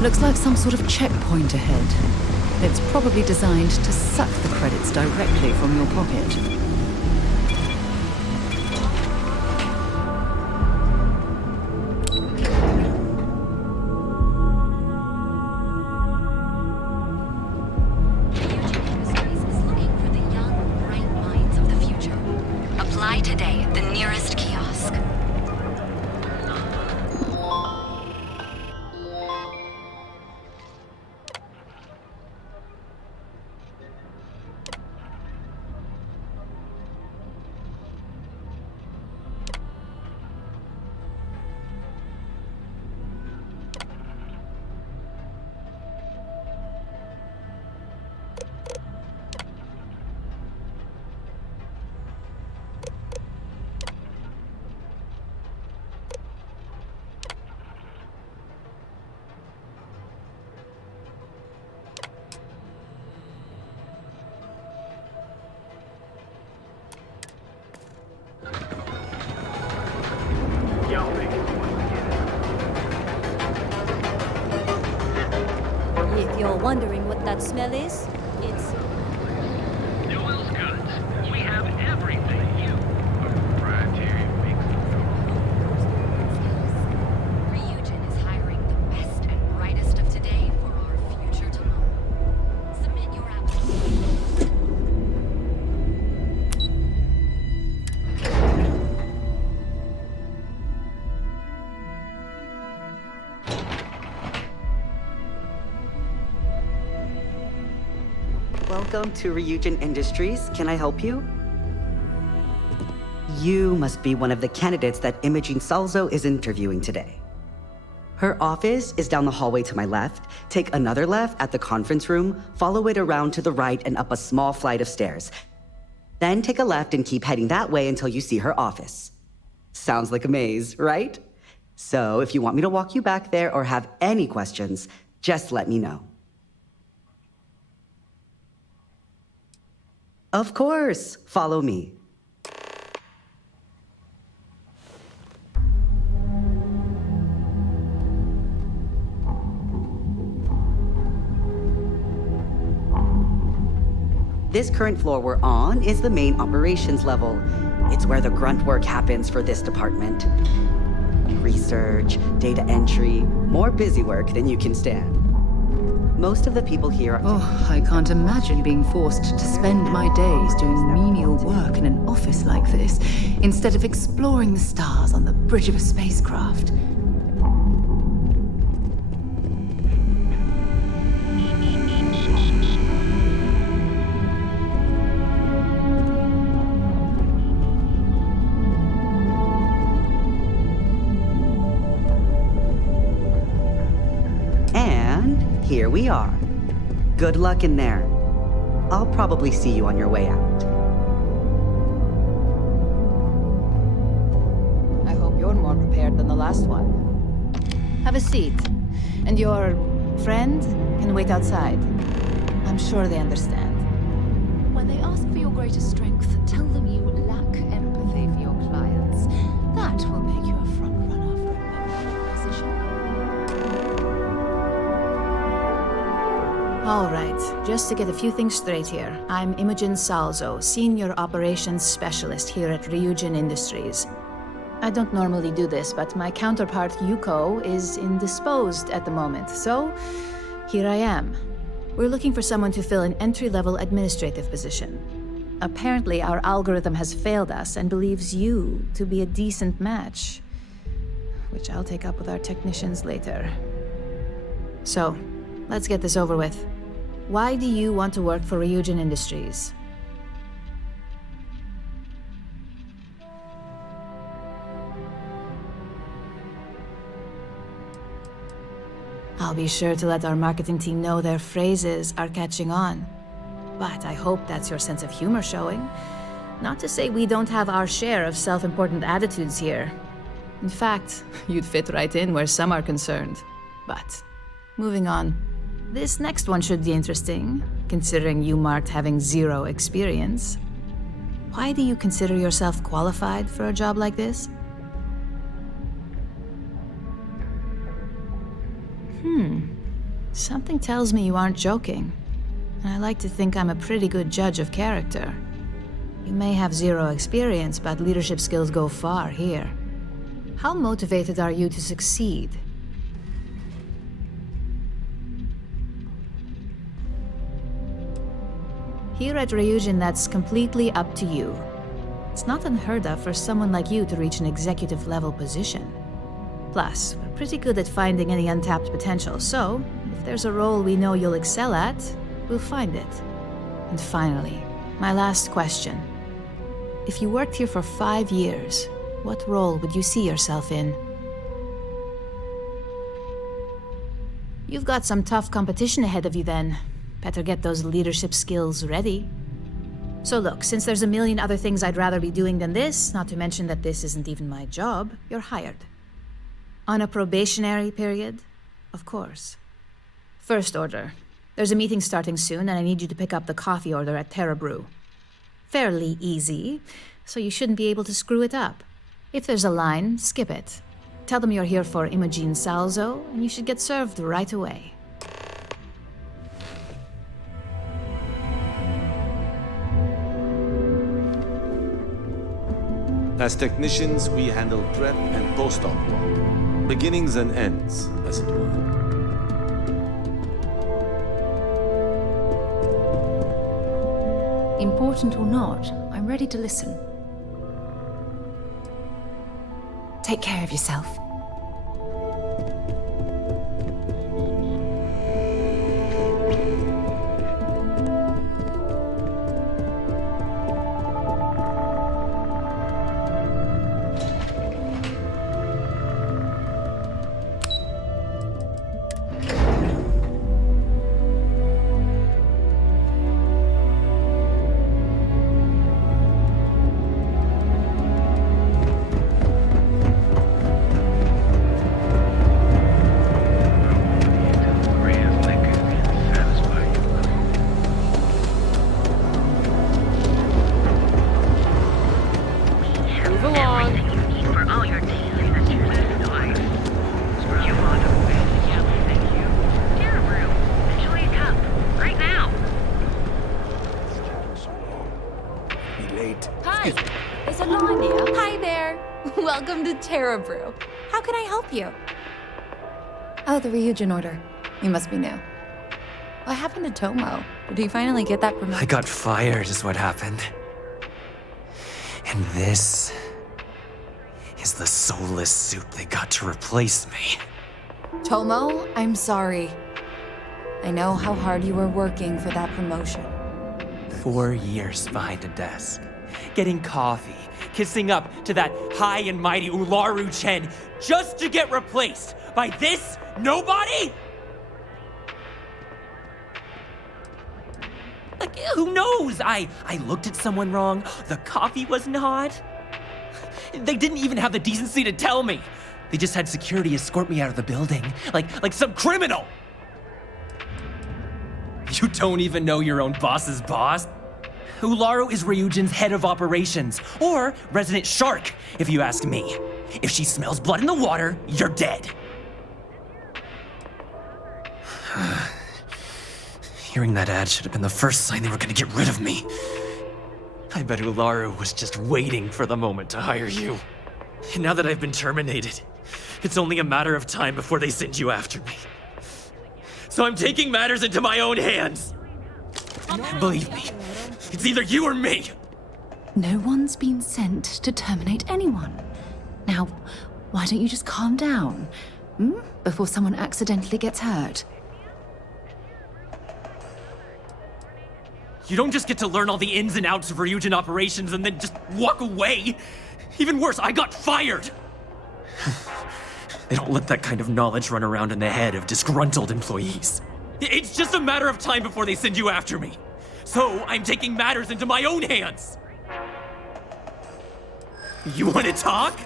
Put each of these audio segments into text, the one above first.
Looks like some sort of checkpoint ahead. It's probably designed to suck the credits directly from your pocket. Today at the nearest kiosk. If you're wondering what that smell is, it's... Newell's Goods. We have everything you... proprietary mix. Ryujin is hiring the best and brightest of today for our future tomorrow. Submit your application. Welcome to Ryujin Industries. Can I help you? You must be one of the candidates that Imogene Salzo is interviewing today. Her office is down the hallway to my left. Take another left at the conference room, follow it around to the right and up a small flight of stairs. Then take a left and keep heading that way until you see her office. Sounds like a maze, right? So if you want me to walk you back there or have any questions, just let me know. Of course, follow me. This current floor we're on is the main operations level. It's where the grunt work happens for this department. Research, data entry, more busy work than you can stand. Most of the people here are... Oh, I can't imagine being forced to spend my days doing menial work in an office like this, instead of exploring the stars on the bridge of a spacecraft. Here we are. Good luck in there. I'll probably see you on your way out. I hope you're more prepared than the last one. Have a seat. And your friend can wait outside. I'm sure they understand. When they ask for your greatest strength, tell them you lack empathy for your clients. That will make you a front runner for a member position. All right, just to get a few things straight here. I'm Imogen Salzo, Senior Operations Specialist here at Ryujin Industries. I don't normally do this, but my counterpart Yuko is indisposed at the moment, so here I am. We're looking for someone to fill an entry-level administrative position. Apparently, our algorithm has failed us and believes you to be a decent match, which I'll take up with our technicians later. So, let's get this over with. Why do you want to work for Ryujin Industries? I'll be sure to let our marketing team know their phrases are catching on. But I hope that's your sense of humor showing. Not to say we don't have our share of self-important attitudes here. In fact, you'd fit right in where some are concerned. But, moving on. This next one should be interesting, considering you marked having 0 experience. Why do you consider yourself qualified for a job like this? Something tells me you aren't joking. And I like to think I'm a pretty good judge of character. You may have zero experience, but leadership skills go far here. How motivated are you to succeed? Here at Ryujin, that's completely up to you. It's not unheard of for someone like you to reach an executive level position. Plus, we're pretty good at finding any untapped potential, so if there's a role we know you'll excel at, we'll find it. And finally, my last question. If you worked here for 5 years, what role would you see yourself in? You've got some tough competition ahead of you then. Better get those leadership skills ready. So look, since there's a million other things I'd rather be doing than this, not to mention that this isn't even my job, you're hired. On a probationary period, of course. First order. There's a meeting starting soon, and I need you to pick up the coffee order at Terra Brew. Fairly easy, so you shouldn't be able to screw it up. If there's a line, skip it. Tell them you're here for Imogen Salzo, and you should get served right away. As technicians, we handle prep and post-op work. Beginnings and ends, as it were. Important or not, I'm ready to listen. Take care of yourself. Terra Brew. How can I help you? Oh, the Ryujin order. You must be new. What happened to Tomo? Did he finally get that promotion? I got fired is what happened. And this is the soulless suit they got to replace me. Tomo, I'm sorry. I know how hard you were working for that promotion. 4 years behind a desk, getting coffee, kissing up to that high and mighty Ularu Chen just to get replaced by this nobody? Like, who knows? I looked at someone wrong, the coffee wasn't hot. They didn't even have the decency to tell me. They just had security escort me out of the building, like some criminal. You don't even know your own boss's boss? Ularu is Ryujin's head of operations, or resident shark, if you ask me. If she smells blood in the water, you're dead. Hearing that ad should have been the first sign they were gonna get rid of me. I bet Ularu was just waiting for the moment to hire you. And now that I've been terminated, it's only a matter of time before they send you after me. So I'm taking matters into my own hands. Believe me, it's either you or me. No one's been sent to terminate anyone. Now, why don't you just calm down? Before someone accidentally gets hurt. You don't just get to learn all the ins and outs of Ryujin operations and then just walk away. Even worse, I got fired. They don't let that kind of knowledge run around in the head of disgruntled employees. It's just a matter of time before they send you after me. So I'm taking matters into my own hands. You want to talk?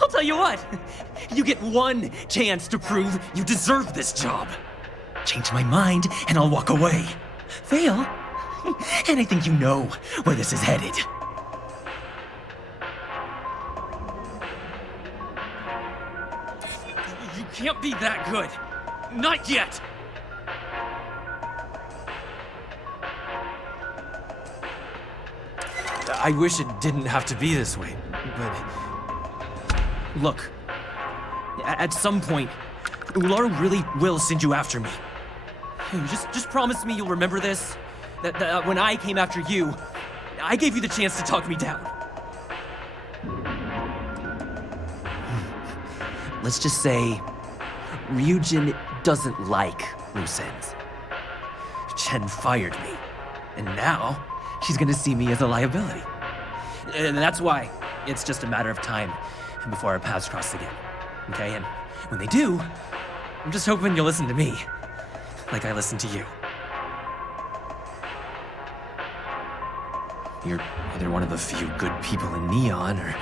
I'll tell you what. You get one chance to prove you deserve this job. Change my mind and I'll walk away. Fail, and I think you know where this is headed. You can't be that good. Not yet! I wish it didn't have to be this way, but... Look, at some point, Ularu really will send you after me. Just promise me you'll remember this. That when I came after you, I gave you the chance to talk me down. Let's just say, Ryujin doesn't like loose ends. Chen fired me, and now she's gonna see me as a liability. And that's why it's just a matter of time before our paths cross again. Okay, and when they do, I'm just hoping you'll listen to me, like I listened to you. You're either one of the few good people in Neon, or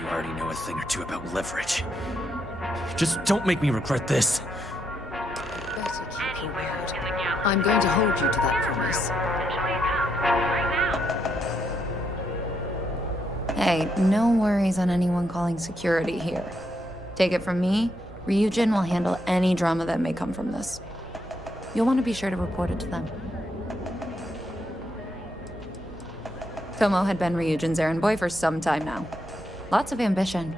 you already know a thing or two about leverage. Just don't make me regret this. Better keep your word. I'm going to hold you to that promise. Hey, no worries on anyone calling security here. Take it from me, Ryujin will handle any drama that may come from this. You'll want to be sure to report it to them. Tomo had been Ryujin's errand boy for some time now. Lots of ambition.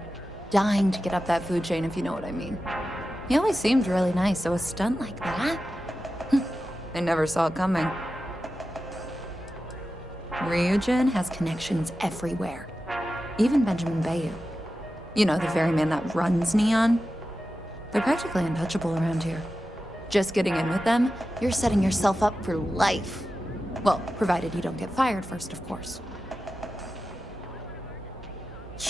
Dying to get up that food chain, if you know what I mean. He always seemed really nice, so a stunt like that? I never saw it coming. Ryujin has connections everywhere. Even Benjamin Bayu. You know, the very man that runs Neon. They're practically untouchable around here. Just getting in with them, you're setting yourself up for life. Well, provided you don't get fired first, of course.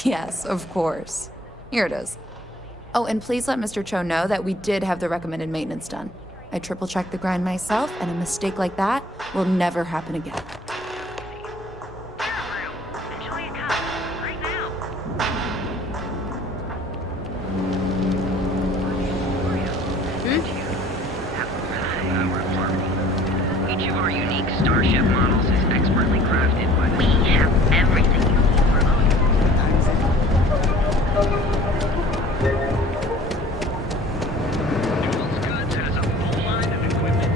Yes, of course. Here it is. Oh, and please let Mr. Cho know that we did have the recommended maintenance done. I triple-checked the grind myself, and a mistake like that will never happen again. Each of our unique starship models is expertly crafted, but we have everything you need for Newell's Goods has a full line of equipment.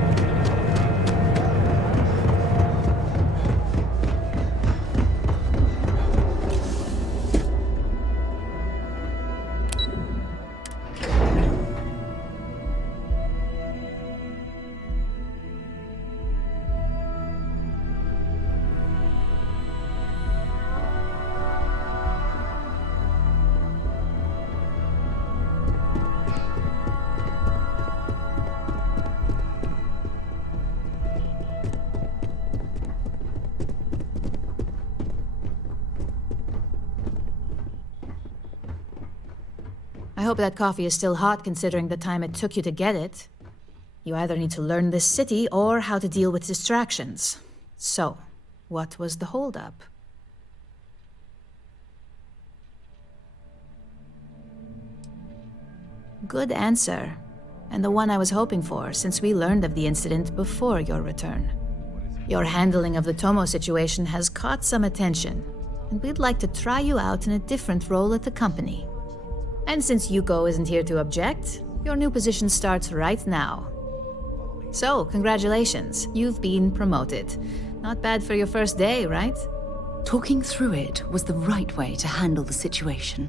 I hope that coffee is still hot considering the time it took you to get it. You either need to learn this city or how to deal with distractions. So, what was the holdup? Good answer. And the one I was hoping for, since we learned of the incident before your return. Your handling of the Tomo situation has caught some attention, and we'd like to try you out in a different role at the company. And since Yuko isn't here to object, your new position starts right now. So, congratulations, you've been promoted. Not bad for your first day, right? Talking through it was the right way to handle the situation.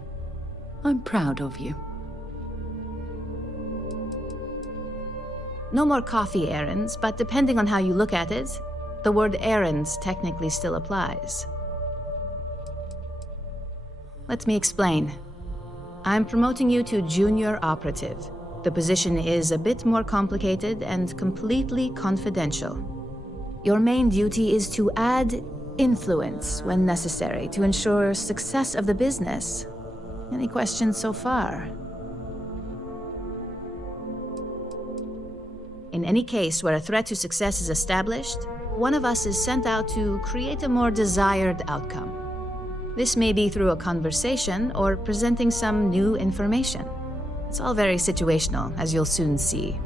I'm proud of you. No more coffee errands, but depending on how you look at it, the word errands technically still applies. Let me explain. I'm promoting you to junior operative. The position is a bit more complicated and completely confidential. Your main duty is to add influence when necessary to ensure success of the business. Any questions so far? In any case where a threat to success is established, one of us is sent out to create a more desired outcome. This may be through a conversation or presenting some new information. It's all very situational, as you'll soon see.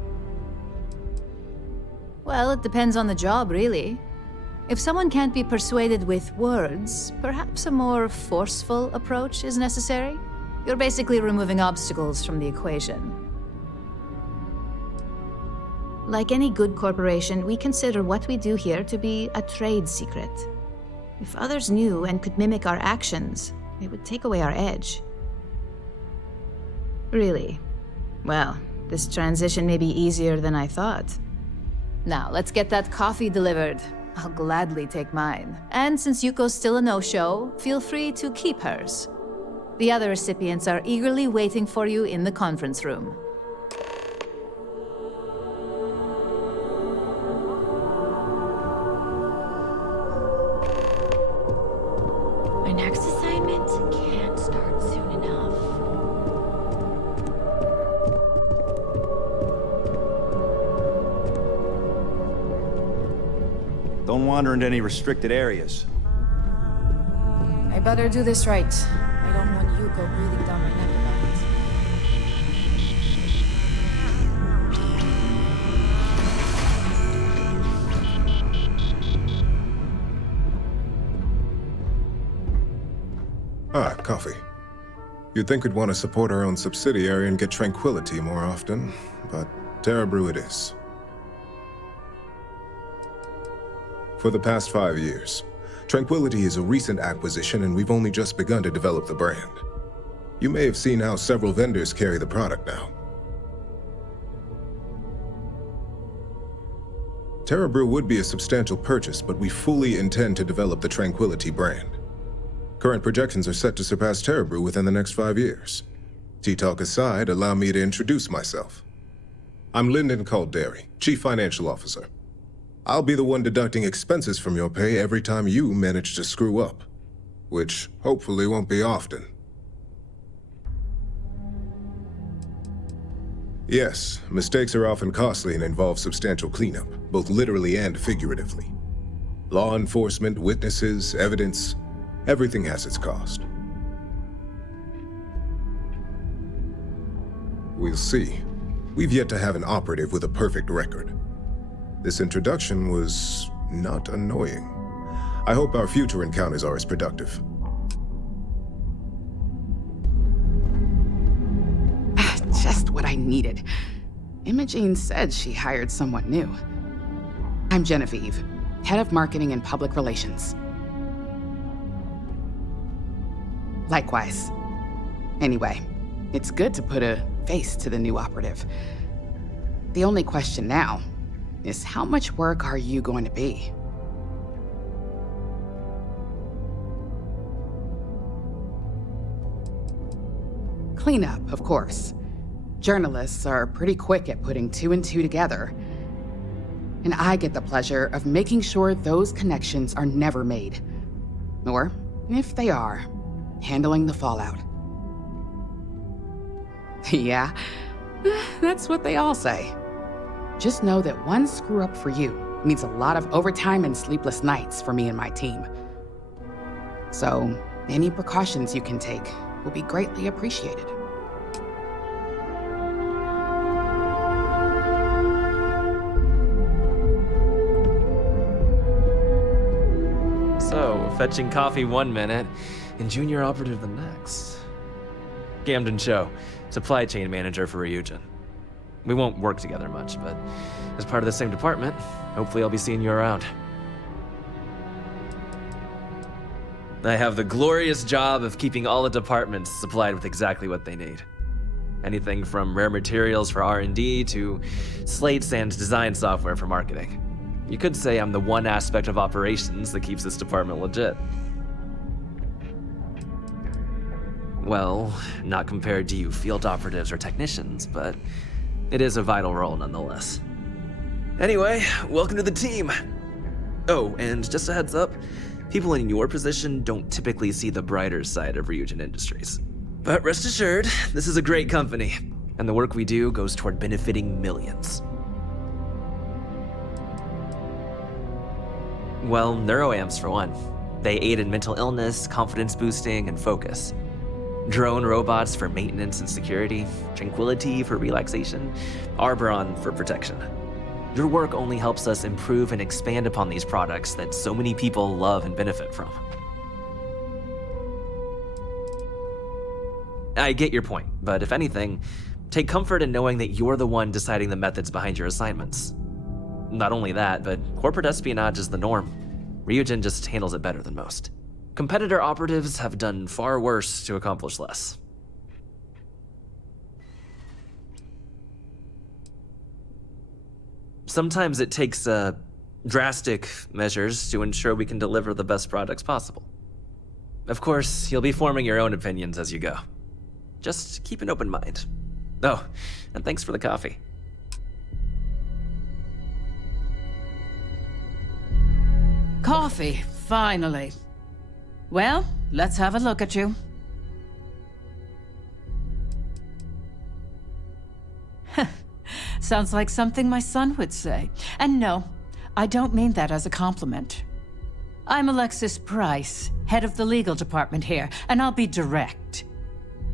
Well, it depends on the job, really. If someone can't be persuaded with words, perhaps a more forceful approach is necessary. You're basically removing obstacles from the equation. Like any good corporation, we consider what we do here to be a trade secret. If others knew and could mimic our actions, it would take away our edge. Really? Well, this transition may be easier than I thought. Now, let's get that coffee delivered. I'll gladly take mine. And since Yuko's still a no-show, feel free to keep hers. The other recipients are eagerly waiting for you in the conference room. My next assignment can't start soon enough. Don't wander into any restricted areas. I better do this right. I don't want Yuko breathing down my neck about it. Ah, coffee. You'd think we'd want to support our own subsidiary and get tranquility more often, but Terra Brew it is. For the past 5 years, Tranquility is a recent acquisition and we've only just begun to develop the brand. You may have seen how several vendors carry the product now. Terra Brew would be a substantial purchase, but we fully intend to develop the Tranquility brand. Current projections are set to surpass Terra Brew within the next 5 years. Tea-talk aside, allow me to introduce myself. I'm Lyndon Calderi, Chief Financial Officer. I'll be the one deducting expenses from your pay every time you manage to screw up, which hopefully won't be often. Yes, mistakes are often costly and involve substantial cleanup, both literally and figuratively. Law enforcement, witnesses, evidence, everything has its cost. We'll see. We've yet to have an operative with a perfect record. This introduction was not annoying. I hope our future encounters are as productive. Just what I needed. Imogene said she hired someone new. I'm Genevieve, Head of Marketing and Public Relations. Likewise. Anyway, it's good to put a face to the new operative. The only question now is how much work are you going to be? Cleanup, of course. Journalists are pretty quick at putting 2 and 2 together. And I get the pleasure of making sure those connections are never made. Or, if they are, handling the fallout. Yeah, that's what they all say. Just know that one screw up for you means a lot of overtime and sleepless nights for me and my team. So, any precautions you can take will be greatly appreciated. So, fetching coffee 1 minute and junior operative the next. Gamden Cho, supply chain manager for Ryujin. We won't work together much, but as part of the same department, hopefully I'll be seeing you around. I have the glorious job of keeping all the departments supplied with exactly what they need. Anything from rare materials for R&D to slates and design software for marketing. You could say I'm the one aspect of operations that keeps this department legit. Well, not compared to you field operatives or technicians, but it is a vital role nonetheless. Anyway, welcome to the team. Oh, and just a heads up, people in your position don't typically see the brighter side of Ryujin Industries. But rest assured, this is a great company, and the work we do goes toward benefiting millions. Well, neuroamps for one. They aid in mental illness, confidence boosting, and focus. Drone robots for maintenance and security, Tranquility for relaxation, Arboron for protection. Your work only helps us improve and expand upon these products that so many people love and benefit from. I get your point, but if anything, Take comfort in knowing that you're the one deciding the methods behind your assignments. Not only that, but corporate espionage is the norm. Ryujin just handles it better than most. Competitor operatives have done far worse to accomplish less. Sometimes it takes drastic measures to ensure we can deliver the best products possible. Of course, you'll be forming your own opinions as you go. Just keep an open mind. Oh, and thanks for the coffee. Coffee, finally. Well, let's have a look at you. Sounds like something my son would say. And no, I don't mean that as a compliment. I'm Alexis Price, head of the legal department here, and I'll be direct.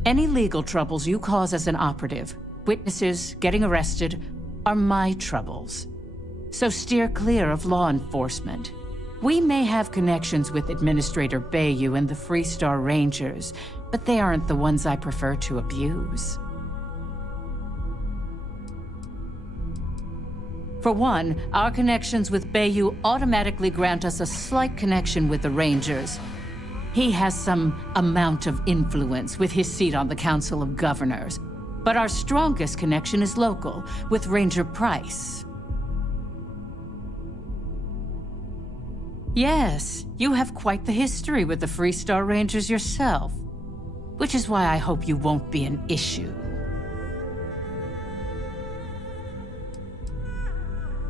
Any legal troubles you cause as an operative, witnesses, getting arrested, are my troubles. So steer clear of law enforcement. We may have connections with Administrator Bayou and the Freestar Rangers, but they aren't the ones I prefer to abuse. For one, our connections with Bayou automatically grant us a slight connection with the Rangers. He has some amount of influence with his seat on the Council of Governors. But our strongest connection is local, with Ranger Price. Yes, you have quite the history with the Freestar Rangers yourself, which is why I hope you won't be an issue.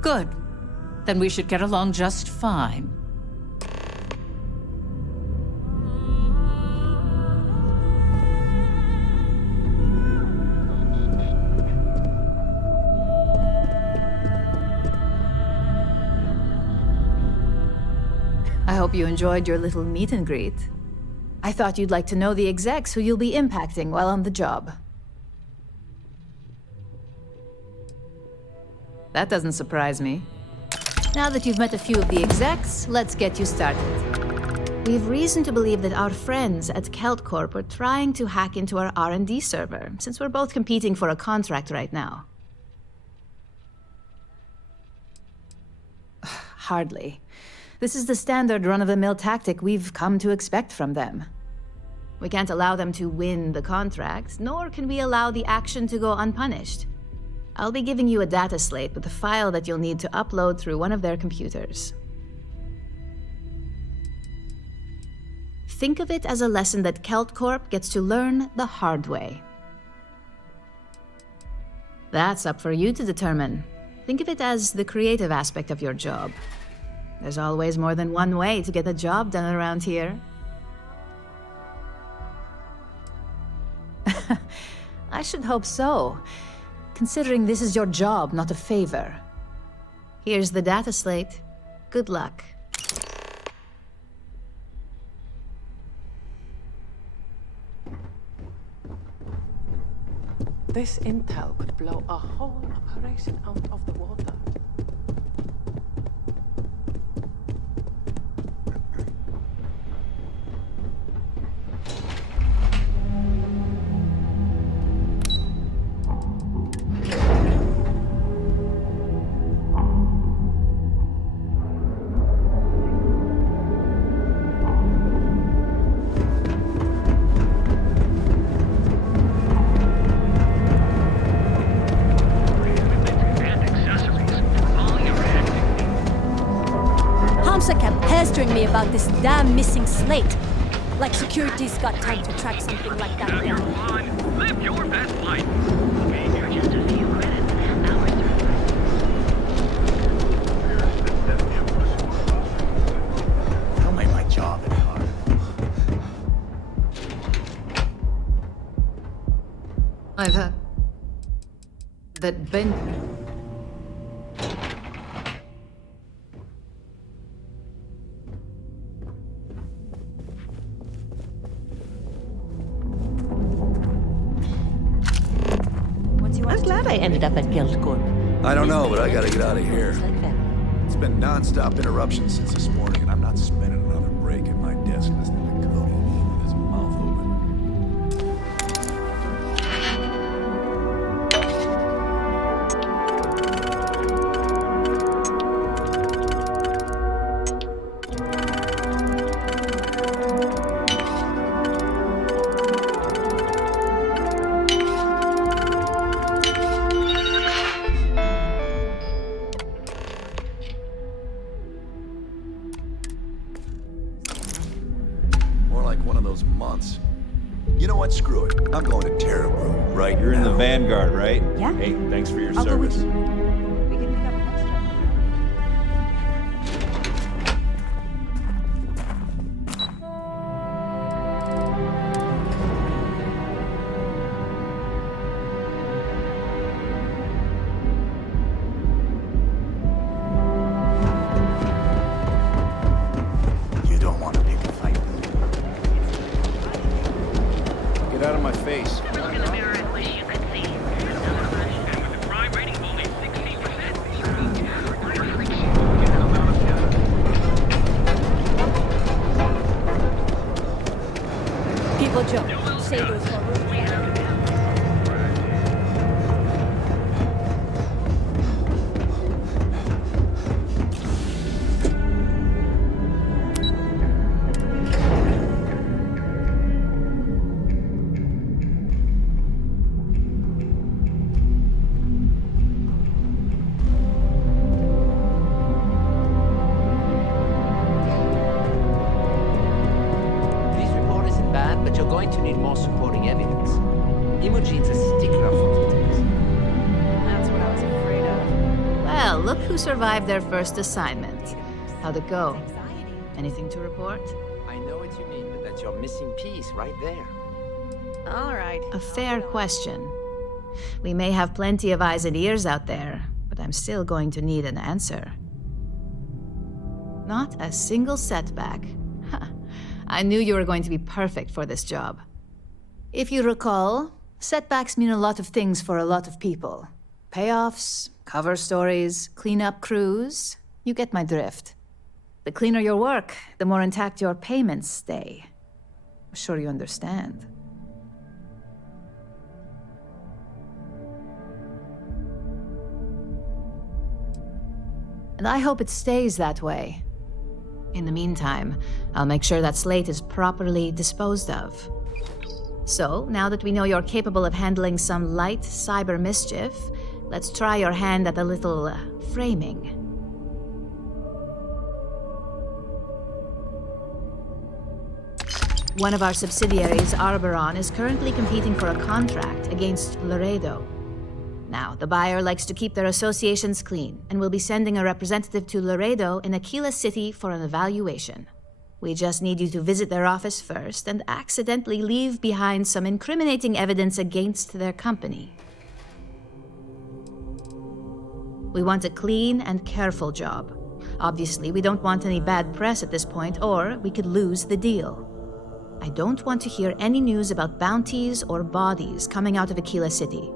Good. Then we should get along just fine. I hope you enjoyed your little meet and greet. I thought you'd like to know the execs who you'll be impacting while on the job. That doesn't surprise me. Now that you've met a few of the execs, let's get you started. We've reason to believe that our friends at Kelt Corp are trying to hack into our R&D server, since we're both competing for a contract right now. Hardly. This is the standard run-of-the-mill tactic we've come to expect from them. We can't allow them to win the contract, nor can we allow the action to go unpunished. I'll be giving you a data slate with a file that you'll need to upload through one of their computers. Think of it as a lesson that Kelt Corp gets to learn the hard way. That's up for you to determine. Think of it as the creative aspect of your job. There's always more than one way to get a job done around here. I should hope so, considering this is your job, not a favor. Here's the data slate. Good luck. This intel could blow a whole operation out of the water. Me about this damn missing slate. Like security's got time to track something like that down. You're on. Live your best life. Okay, you're just a few credits. Don't make my job any harder. I've heard that Ben... I'm glad I ended up at Guild Corp. I don't know, but I gotta get out of here. It's been non-stop interruptions since this morning, and I'm not spending another break at my desk listening to Cody with his mouth open. what? Screw it. I'm going to Terebro right You're in the now. Vanguard, right? Yeah. Hey, thanks for your I'll go with service. you. We can meet up next time. You don't want to pick a fight. Get out of my face. Look in the mirror and wish you could see. And with the crime rating of only 16%. People joke. Say those for room. This report isn't bad, but you're going to need more supporting evidence. Imogene's a stickler for details. That's what I was afraid of. Well, look who survived their first assignment. How'd it go? Anything to report? I know what you mean, but that's your missing piece right there. All right. A fair question. We may have plenty of eyes and ears out there, but I'm still going to need an answer. Not a single setback. I knew you were going to be perfect for this job. If you recall, setbacks mean a lot of things for a lot of people. Payoffs, cover stories, cleanup crews. You get my drift. The cleaner your work, the more intact your payments stay. I'm sure you understand. And I hope it stays that way. In the meantime, I'll make sure that slate is properly disposed of. So, now that we know you're capable of handling some light cyber mischief, let's try your hand at a little framing. One of our subsidiaries, Arboron, is currently competing for a contract against Laredo. Now, the buyer likes to keep their associations clean, and will be sending a representative to Laredo in Aquila City for an evaluation. We just need you to visit their office first and accidentally leave behind some incriminating evidence against their company. We want a clean and careful job. Obviously, we don't want any bad press at this point, or we could lose the deal. I don't want to hear any news about bounties or bodies coming out of Aquila City.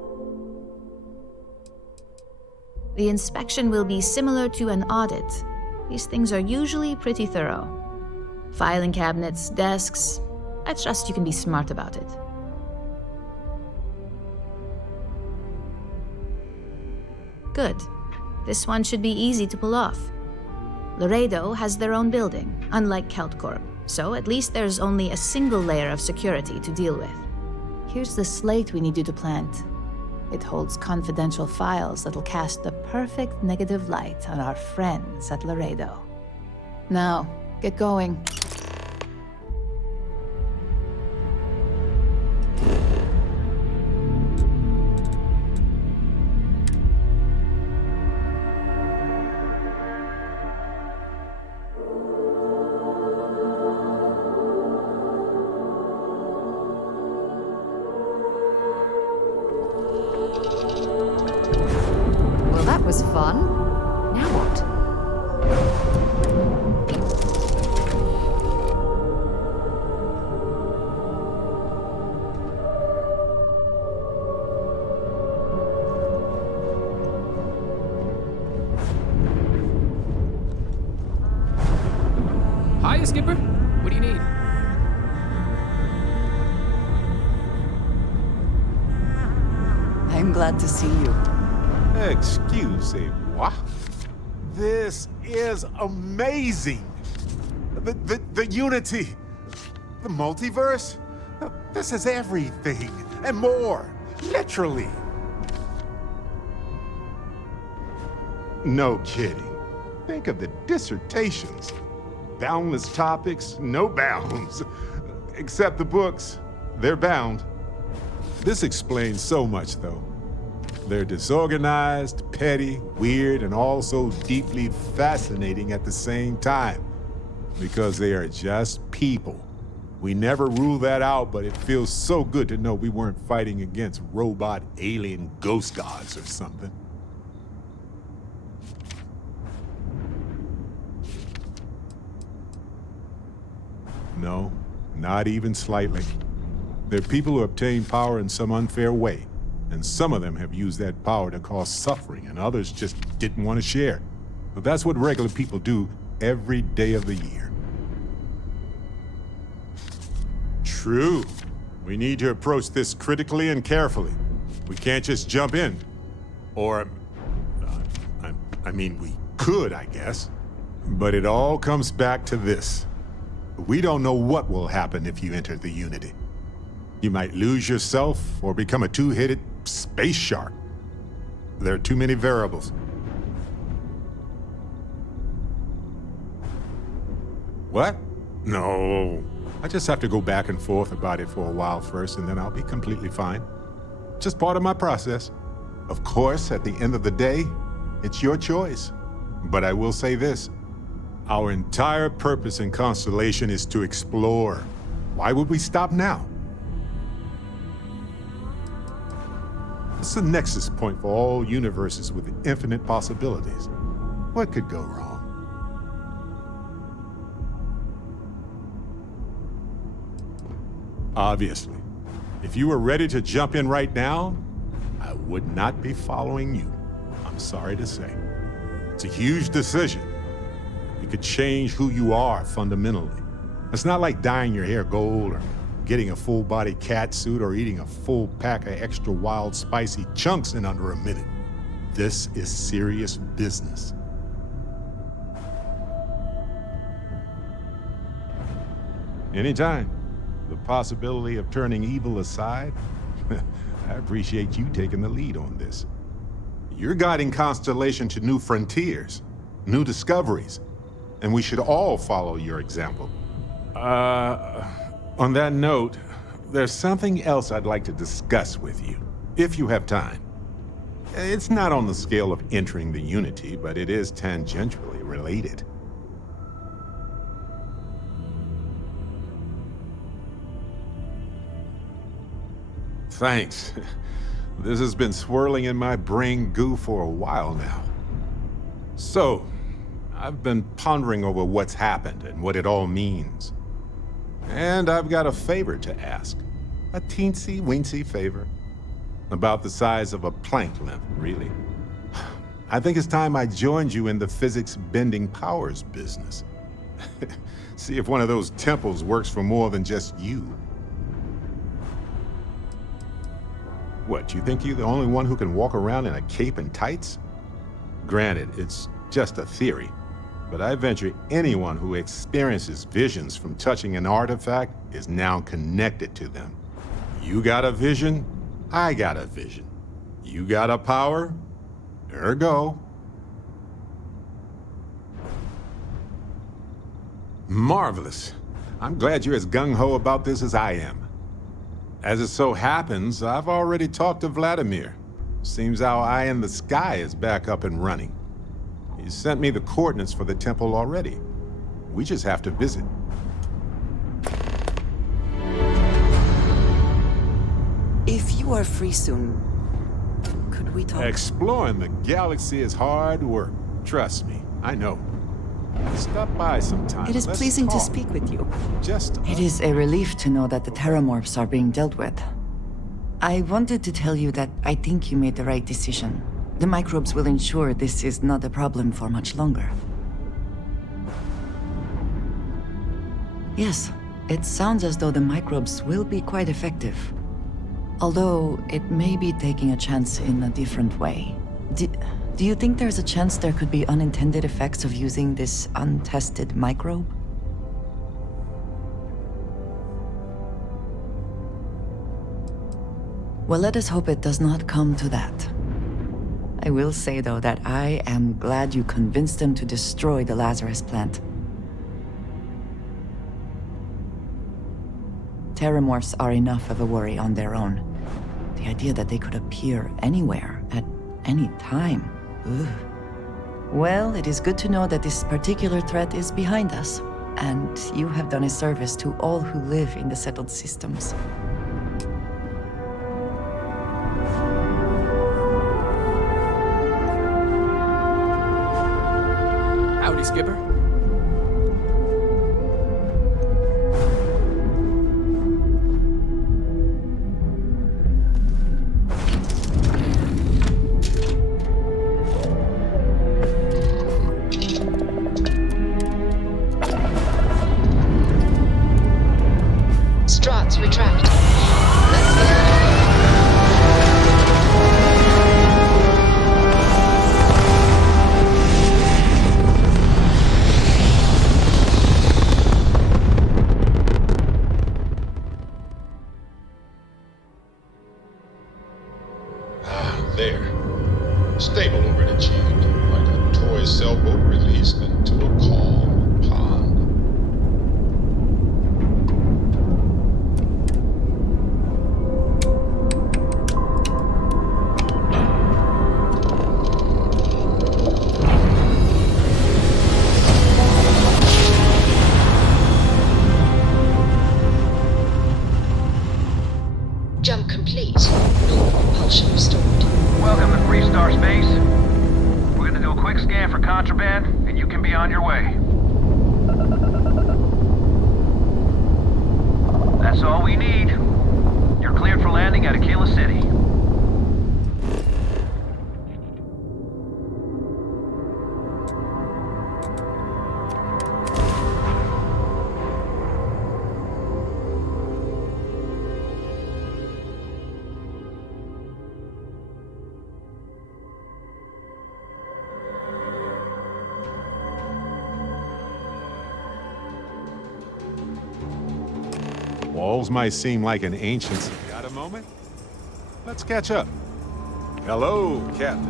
The inspection will be similar to an audit. These things are usually pretty thorough. Filing cabinets, desks. I trust you can be smart about it. Good. This one should be easy to pull off. Laredo has their own building, unlike CaltCorp, so at least there's only a single layer of security to deal with. Here's the slate we need you to plant. It holds confidential files that'll cast the perfect negative light on our friends at Laredo. Now, get going. Well, that was fun. Now what? Hiya, Skipper. What do you need? I'm glad to see you. Excusez-moi. This is amazing. The unity, the multiverse. This is everything and more, literally. No kidding. Think of the dissertations. Boundless topics, no bounds. Except the books. they're bound. This explains so much, though. They're disorganized, petty, weird, and also deeply fascinating at the same time. Because they are just people. We never rule that out, but it feels so good to know we weren't fighting against robot alien ghost gods or something. No, not even slightly. They're people who obtain power in some unfair way, and some of them have used that power to cause suffering, and others just didn't want to share. But that's what regular people do every day of the year. True. We need to approach this critically and carefully. We can't just jump in. Or, I mean, we could, I guess. But it all comes back to this. We don't know what will happen if you enter the Unity. You might lose yourself or become a two-headed space shark. There are too many variables. What? No. I just have to go back and forth about it for a while first, and then I'll be completely fine. Just part of my process. Of course, at the end of the day, it's your choice. But I will say this. Our entire purpose in Constellation is to explore. Why would we stop now? It's the nexus point for all universes with infinite possibilities. What could go wrong? Obviously. If you were ready to jump in right now, I would not be following you. I'm sorry to say. It's a huge decision. It could change who you are fundamentally. It's not like dyeing your hair gold or getting a full-body cat suit or eating a full pack of extra wild spicy chunks in under a minute. This is serious business. Anytime. The possibility of turning evil aside, I appreciate you taking the lead on this. You're guiding Constellation to new frontiers, new discoveries, and we should all follow your example. On that note, there's something else I'd like to discuss with you, if you have time. It's not on the scale of entering the Unity, but it is tangentially related. Thanks. This has been swirling in my brain goo for a while now. So, I've been pondering over what's happened and what it all means. And I've got a favor to ask. A teensy-weensy favor. About the size of a plank length, really. I think it's time I joined you in the physics-bending powers business. See if one of those temples works for more than just you. What, you think you're the only one who can walk around in a cape and tights? Granted, it's just a theory, but I venture anyone who experiences visions from touching an artifact is now connected to them. You got a vision, I got a vision. You got a power, ergo. Marvelous. I'm glad you're as gung-ho about this as I am. As it so happens, I've already talked to Vladimir. Seems our eye in the sky is back up and running. He sent me the coordinates for the temple already. We just have to visit. If you are free soon, could we talk? Exploring the galaxy is hard work. Trust me, I know. Stop by sometime. It is Let's pleasing to talk. speak with you. Just It is a relief to know that the terramorphs are being dealt with. I wanted to tell you that I think you made the right decision. The microbes will ensure this is not a problem for much longer. Yes, it sounds as though the microbes will be quite effective. Although, it may be taking a chance in a different way. Do you think there's a chance there could be unintended effects of using this untested microbe? Well, let us hope it does not come to that. I will say, though, that I am glad you convinced them to destroy the Lazarus plant. Terramorphs are enough of a worry on their own. The idea that they could appear anywhere, at any time. Ugh. Well, it is good to know that this particular threat is behind us, and you have done a service to all who live in the settled systems. Howdy, Skipper. Struts retract. Let's go. There. Stable already achieved, like a toy sailboat released into a calm pond. Jump complete. Normal propulsion restored. Welcome to Free Star Space. We're gonna do a quick scan for contraband, and you can be on your way. That's all we need. You're cleared for landing at Aquila City. Walls might seem like an ancient... Got a moment? Let's catch up. Hello, Captain.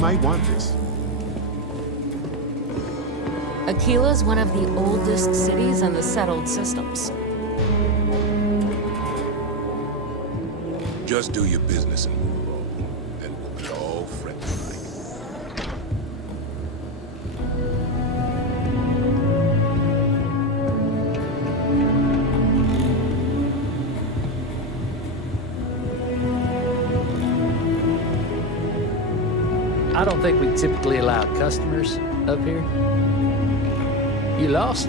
Might want this. Aquila's one of the oldest cities in the settled systems. Just do your business and move on. Then we'll be all friends like. I don't think we typically allow customers up here. You lost?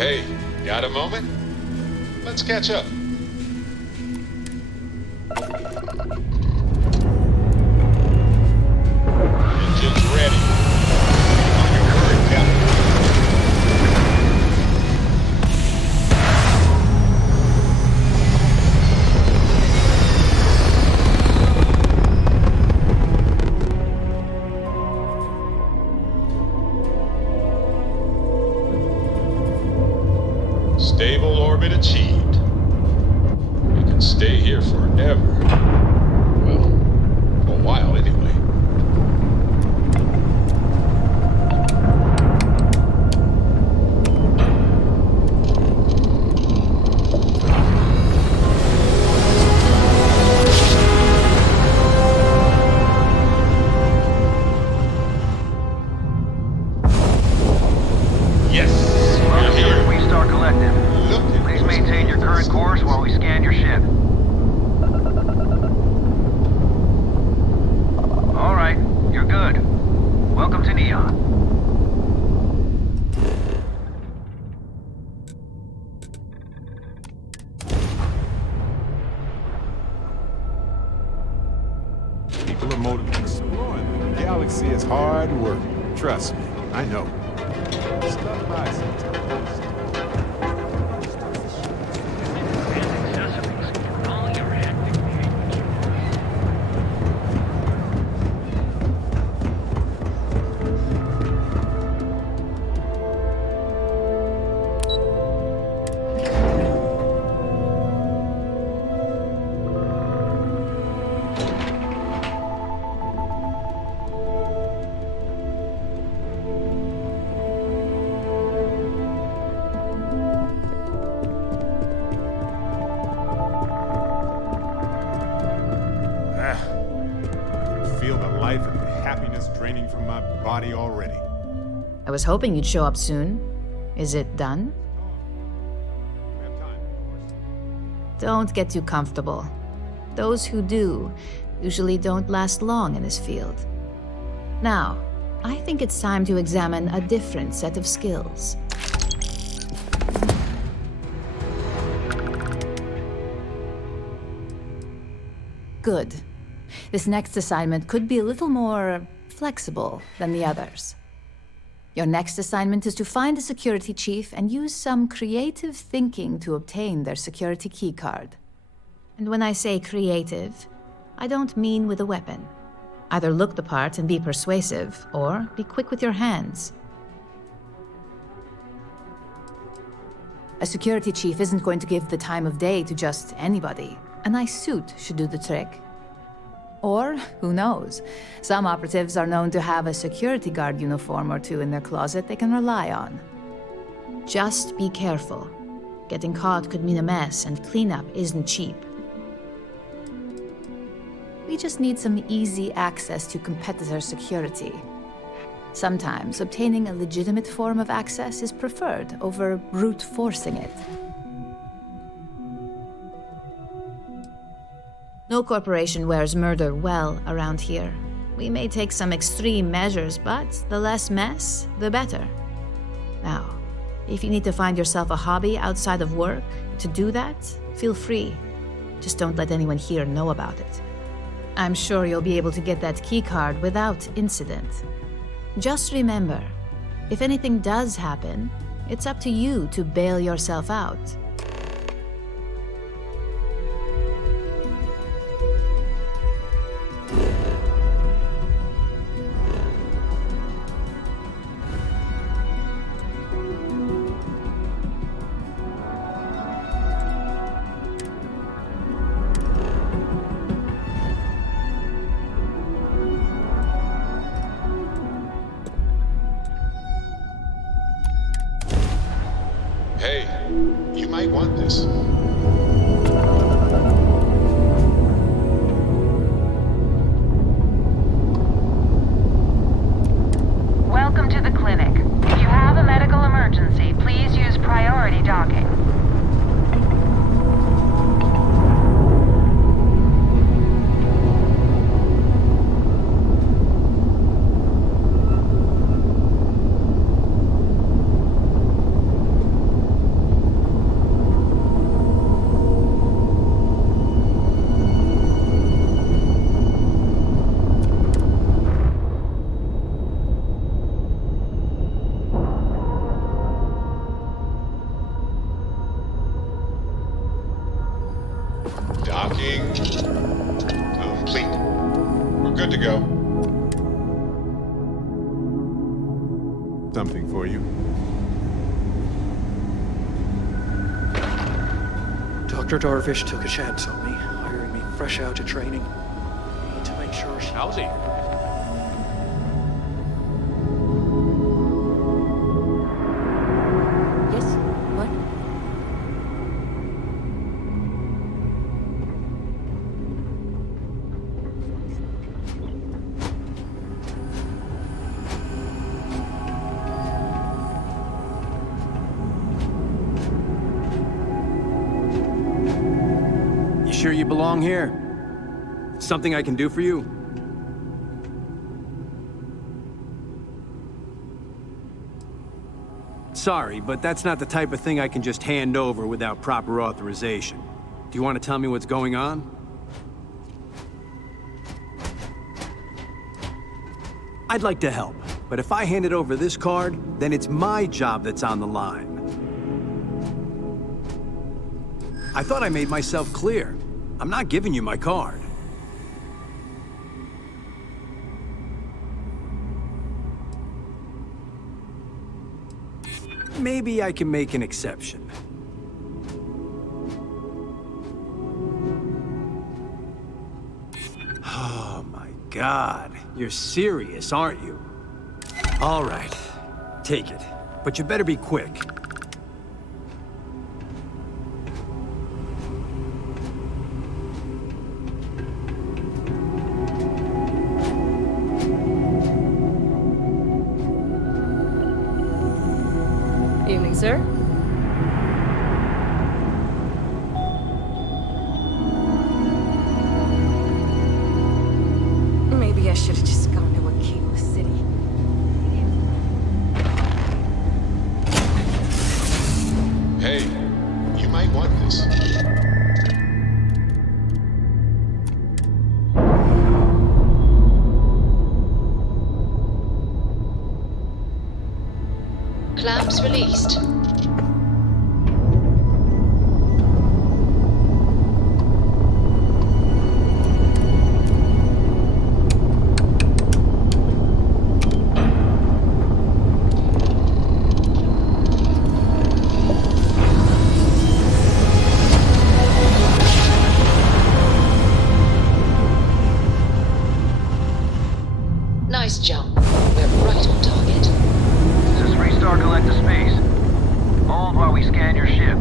Hey, got a moment? Let's catch up. Engines ready. On your current, Captain. Stable orbit achieved. We can stay here forever. Well, for a while anyway. Yes, Welcome we're to here. the We-Star Collective. Please maintain your current course while we scan your ship. All right, you're good. Welcome to Neon. People are motivated. Exploring the galaxy is hard work. Trust me, I know. Stuff by sometimes. Feel the life and the happiness draining from my body already. I was hoping you'd show up soon. Is it done? Don't get too comfortable. Those who do usually don't last long in this field. Now, I think it's time to examine a different set of skills. Good. This next assignment could be a little more flexible than the others. Your next assignment is to find a security chief and use some creative thinking to obtain their security keycard. And when I say creative, I don't mean with a weapon. Either look the part and be persuasive, or be quick with your hands. A security chief isn't going to give the time of day to just anybody. A nice suit should do the trick. Or, who knows, some operatives are known to have a security guard uniform or two in their closet they can rely on. Just be careful. Getting caught could mean a mess, and cleanup isn't cheap. We just need some easy access to competitor security. Sometimes obtaining a legitimate form of access is preferred over brute forcing it. No corporation wears murder well around here. We may take some extreme measures, but the less mess, the better. Now, if you need to find yourself a hobby outside of work, to do that, feel free. Just don't let anyone here know about it. I'm sure you'll be able to get that keycard without incident. Just remember, if anything does happen, it's up to you to bail yourself out. Hey, you might want this. Welcome to the clinic. If you have a medical emergency, please use priority docking. good to go? Something for you. Dr. Darvish took a chance on me, hiring me fresh out of training. Need to make sure she... How's he? Yes? What? You sure you belong here? Something I can do for you? Sorry, but that's not the type of thing I can just hand over without proper authorization. Do you want to tell me what's going on? I'd like to help, but if I handed over this card, then it's my job that's on the line. I thought I made myself clear. I'm not giving you my card. Maybe I can make an exception. Oh my God, you're serious, aren't you? All right, take it, but you better be quick. Evening, sir. Maybe I should have just gone to a keyless city. Hey, you might want this. Clamps released. Nice jump. We're right on target. This is Restart Collective Space. Hold while we scan your ship.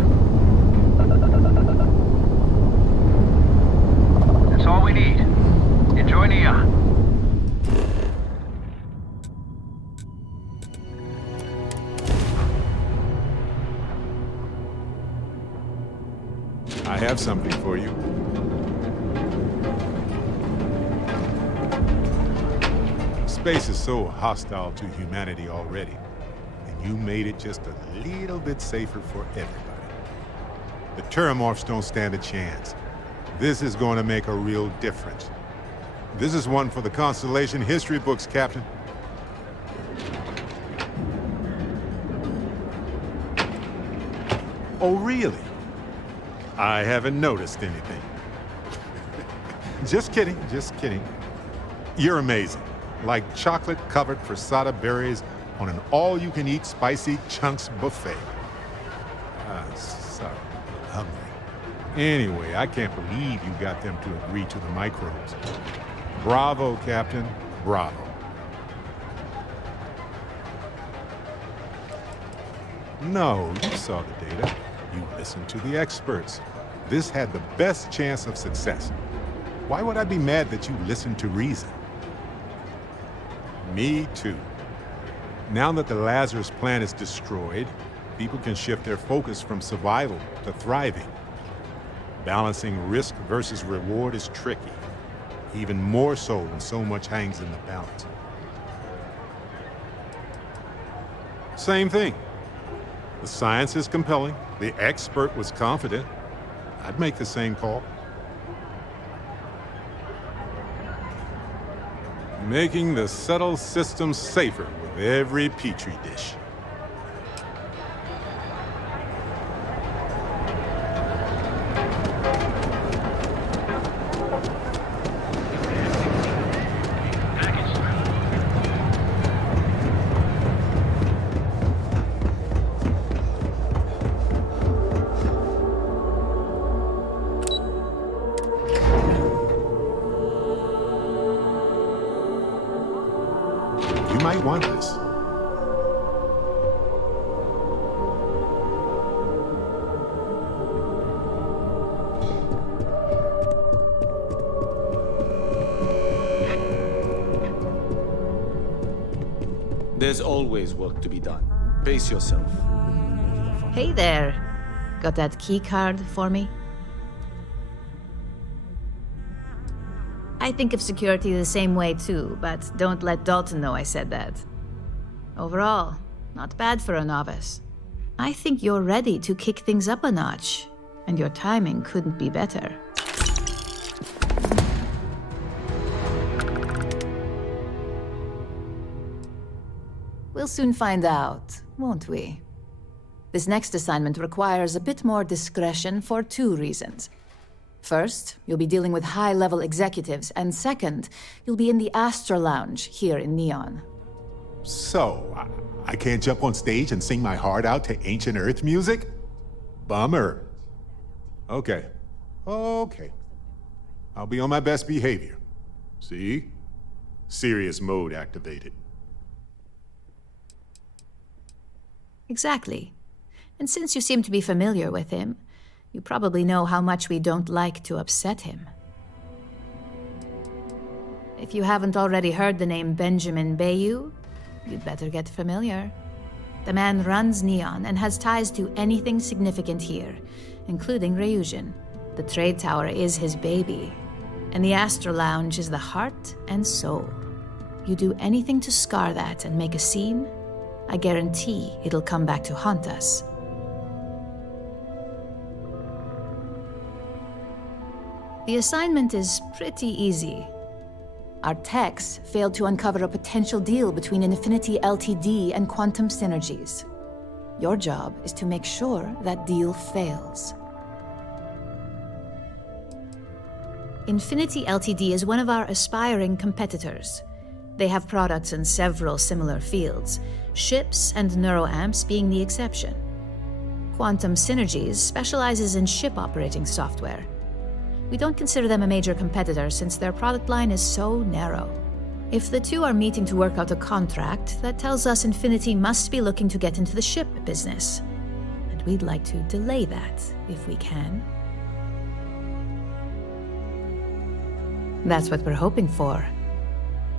That's all we need. Enjoy Neon. I have something for you. Space is so hostile to humanity already, and you made it just a little bit safer for everybody. The Terramorphs don't stand a chance. This is going to make a real difference. This is one for the Constellation history books, Captain. Oh, really? I haven't noticed anything. Just kidding, just kidding. You're amazing. Like chocolate-covered prasada berries on an all-you-can-eat spicy chunks buffet. Sorry, I'm hungry. Anyway, I can't believe you got them to agree to the microbes. Bravo, Captain, bravo. No, you saw the data. You listened to the experts. This had the best chance of success. Why would I be mad that you listened to reason? Me too. Now that the Lazarus plant is destroyed, people can shift their focus from survival to thriving. Balancing risk versus reward is tricky, even more so when so much hangs in the balance. Same thing. The science is compelling, the expert was confident. I'd make the same call. Making the subtle system safer with every petri dish. You might want this. There's always work to be done. Pace yourself. Hey there. Got that key card for me? I think of security the same way too, but don't let Dalton know I said that. Overall, not bad for a novice. I think you're ready to kick things up a notch, and your timing couldn't be better. We'll soon find out, won't we? This next assignment requires a bit more discretion for 2 reasons. First, you'll be dealing with high-level executives, and second, you'll be in the Astra Lounge here in Neon. So, I can't jump on stage and sing my heart out to ancient Earth music? Bummer. Okay. Okay. I'll be on my best behavior. See? Serious mode activated. Exactly. And since you seem to be familiar with him, you probably know how much we don't like to upset him. If you haven't already heard the name Benjamin Bayou, you'd better get familiar. The man runs Neon and has ties to anything significant here, including Ryujin. The trade tower is his baby, and the Astra Lounge is the heart and soul. You do anything to scar that and make a scene, I guarantee it'll come back to haunt us. The assignment is pretty easy. Our techs failed to uncover a potential deal between Infinity Ltd. And Quantum Synergies. Your job is to make sure that deal fails. Infinity Ltd. Is one of our aspiring competitors. They have products in several similar fields, ships and neuroamps being the exception. Quantum Synergies specializes in ship operating software. We don't consider them a major competitor since their product line is so narrow. If the two are meeting to work out a contract, that tells us Infinity must be looking to get into the ship business. And we'd like to delay that, if we can. That's what we're hoping for.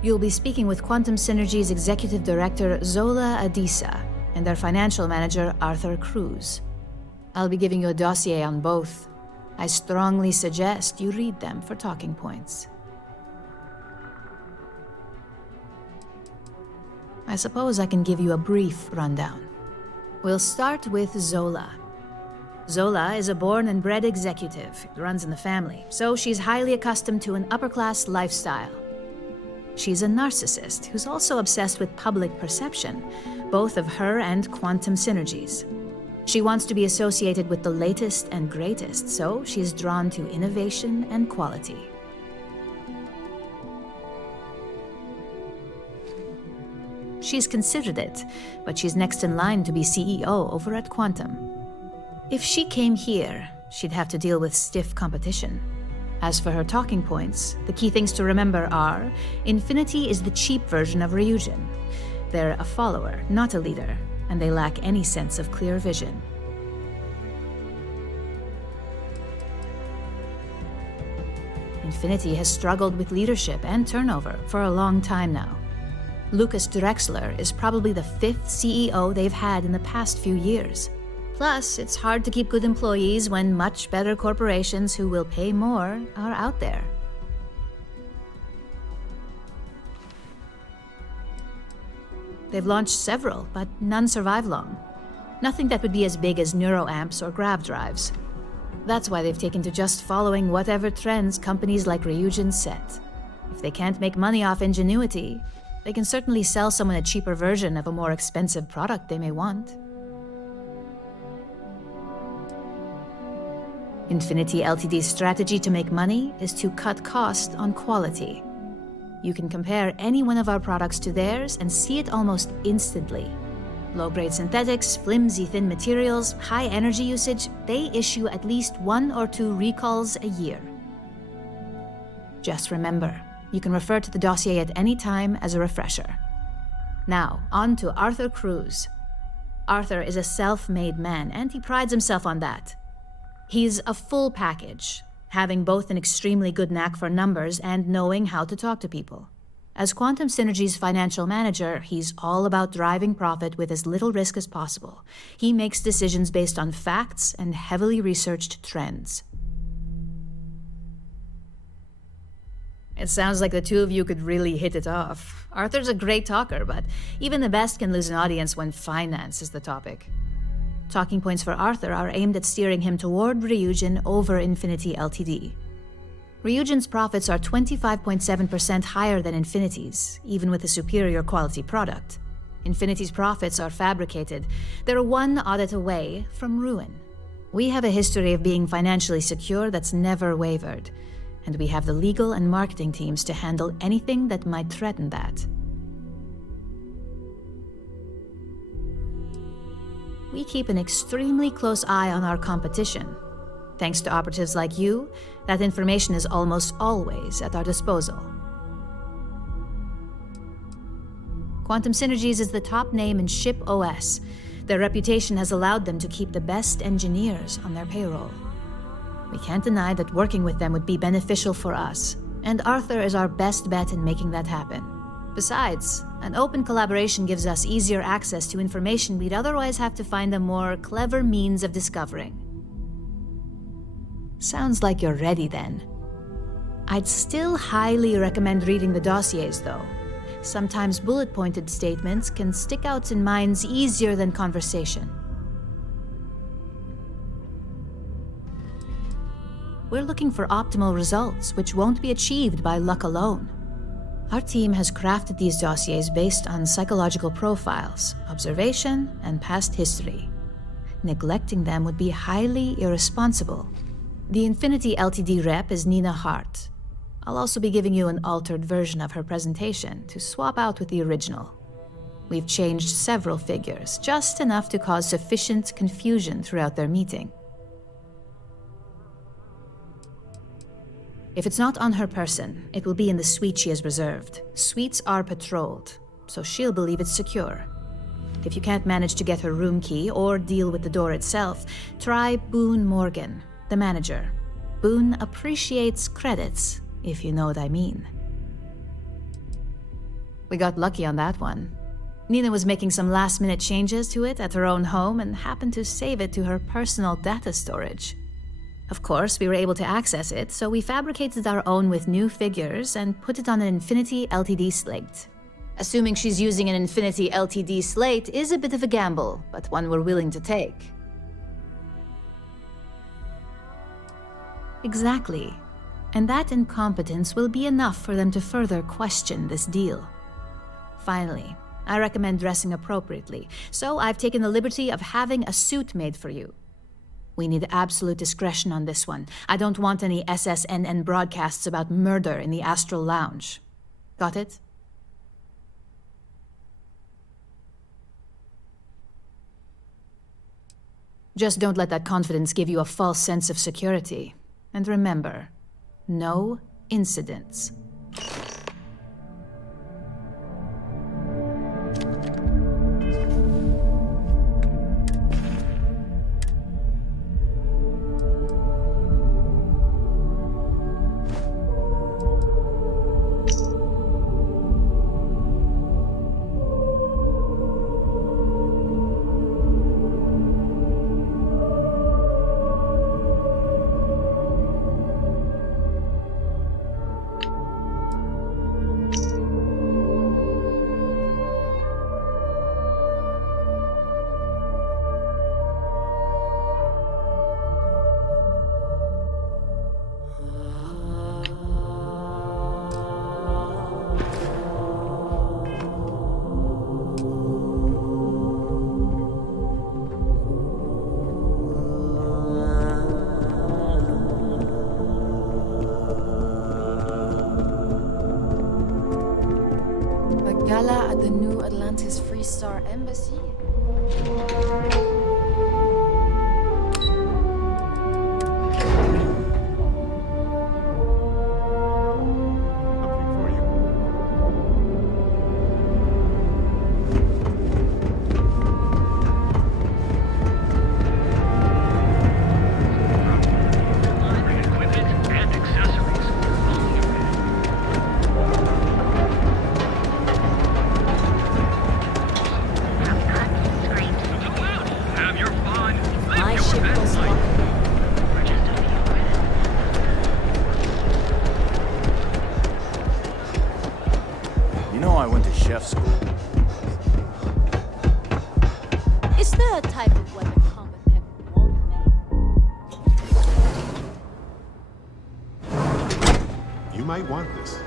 You'll be speaking with Quantum Synergy's Executive Director Zola Adisa and their Financial Manager Arthur Cruz. I'll be giving you a dossier on both. I strongly suggest you read them for talking points. I suppose I can give you a brief rundown. We'll start with Zola. Zola is a born and bred executive. It runs in the family, so she's highly accustomed to an upper-class lifestyle. She's a narcissist who's also obsessed with public perception, both of her and Quantum Synergies. She wants to be associated with the latest and greatest, so she's drawn to innovation and quality. She's considered it, but she's next in line to be CEO over at Quantum. If she came here, she'd have to deal with stiff competition. As for her talking points, the key things to remember are, Infinity is the cheap version of Ryujin. They're a follower, not a leader, and they lack any sense of clear vision. Infinity has struggled with leadership and turnover for a long time now. Lucas Drexler is probably the 5th CEO they've had in the past few years. Plus, it's hard to keep good employees when much better corporations who will pay more are out there. They've launched several, but none survive long. Nothing that would be as big as neuroamps or grav drives. That's why they've taken to just following whatever trends companies like Ryujin set. If they can't make money off ingenuity, they can certainly sell someone a cheaper version of a more expensive product they may want. Infinity Ltd's strategy to make money is to cut cost on quality. You can compare any one of our products to theirs and see it almost instantly. Low-grade synthetics, flimsy thin materials, high energy usage, they issue at least 1 or 2 recalls a year. Just remember, you can refer to the dossier at any time as a refresher. Now, on to Arthur Cruz. Arthur is a self-made man, and he prides himself on that. He's a full package, having both an extremely good knack for numbers and knowing how to talk to people. As Quantum Synergy's financial manager, he's all about driving profit with as little risk as possible. He makes decisions based on facts and heavily researched trends. It sounds like the two of you could really hit it off. Arthur's a great talker, but even the best can lose an audience when finance is the topic. Talking points for Arthur are aimed at steering him toward Ryujin over Infinity Ltd. Ryujin's profits are 25.7% higher than Infinity's, even with a superior quality product. Infinity's profits are fabricated. They're one audit away from ruin. We have a history of being financially secure that's never wavered, and we have the legal and marketing teams to handle anything that might threaten that. We keep an extremely close eye on our competition. Thanks to operatives like you, that information is almost always at our disposal. Quantum Synergies is the top name in ship OS. Their reputation has allowed them to keep the best engineers on their payroll. We can't deny that working with them would be beneficial for us, and Arthur is our best bet in making that happen. Besides, an open collaboration gives us easier access to information we'd otherwise have to find a more clever means of discovering. Sounds like you're ready then. I'd still highly recommend reading the dossiers though. Sometimes bullet-pointed statements can stick out in minds easier than conversation. We're looking for optimal results, which won't be achieved by luck alone. Our team has crafted these dossiers based on psychological profiles, observation, and past history. Neglecting them would be highly irresponsible. The Infinity Ltd rep is Nina Hart. I'll also be giving you an altered version of her presentation to swap out with the original. We've changed several figures, just enough to cause sufficient confusion throughout their meeting. If it's not on her person, it will be in the suite she has reserved. Suites are patrolled, so she'll believe it's secure. If you can't manage to get her room key or deal with the door itself, try Boone Morgan, the manager. Boone appreciates credits, if you know what I mean. We got lucky on that one. Nina was making some last-minute changes to it at her own home and happened to save it to her personal data storage. Of course, we were able to access it, so we fabricated our own with new figures and put it on an Infinity Ltd slate. Assuming she's using an Infinity Ltd slate is a bit of a gamble, but one we're willing to take. Exactly. And that incompetence will be enough for them to further question this deal. Finally, I recommend dressing appropriately, so I've taken the liberty of having a suit made for you. We need absolute discretion on this one. I don't want any SSNN broadcasts about murder in the Astral Lounge. Got it? Just don't let that confidence give you a false sense of security. And remember, no incidents. Gala at the New Atlantis Free Star Embassy? know I went to chef school. Is there a type of weapon combat that won't make? You might want this.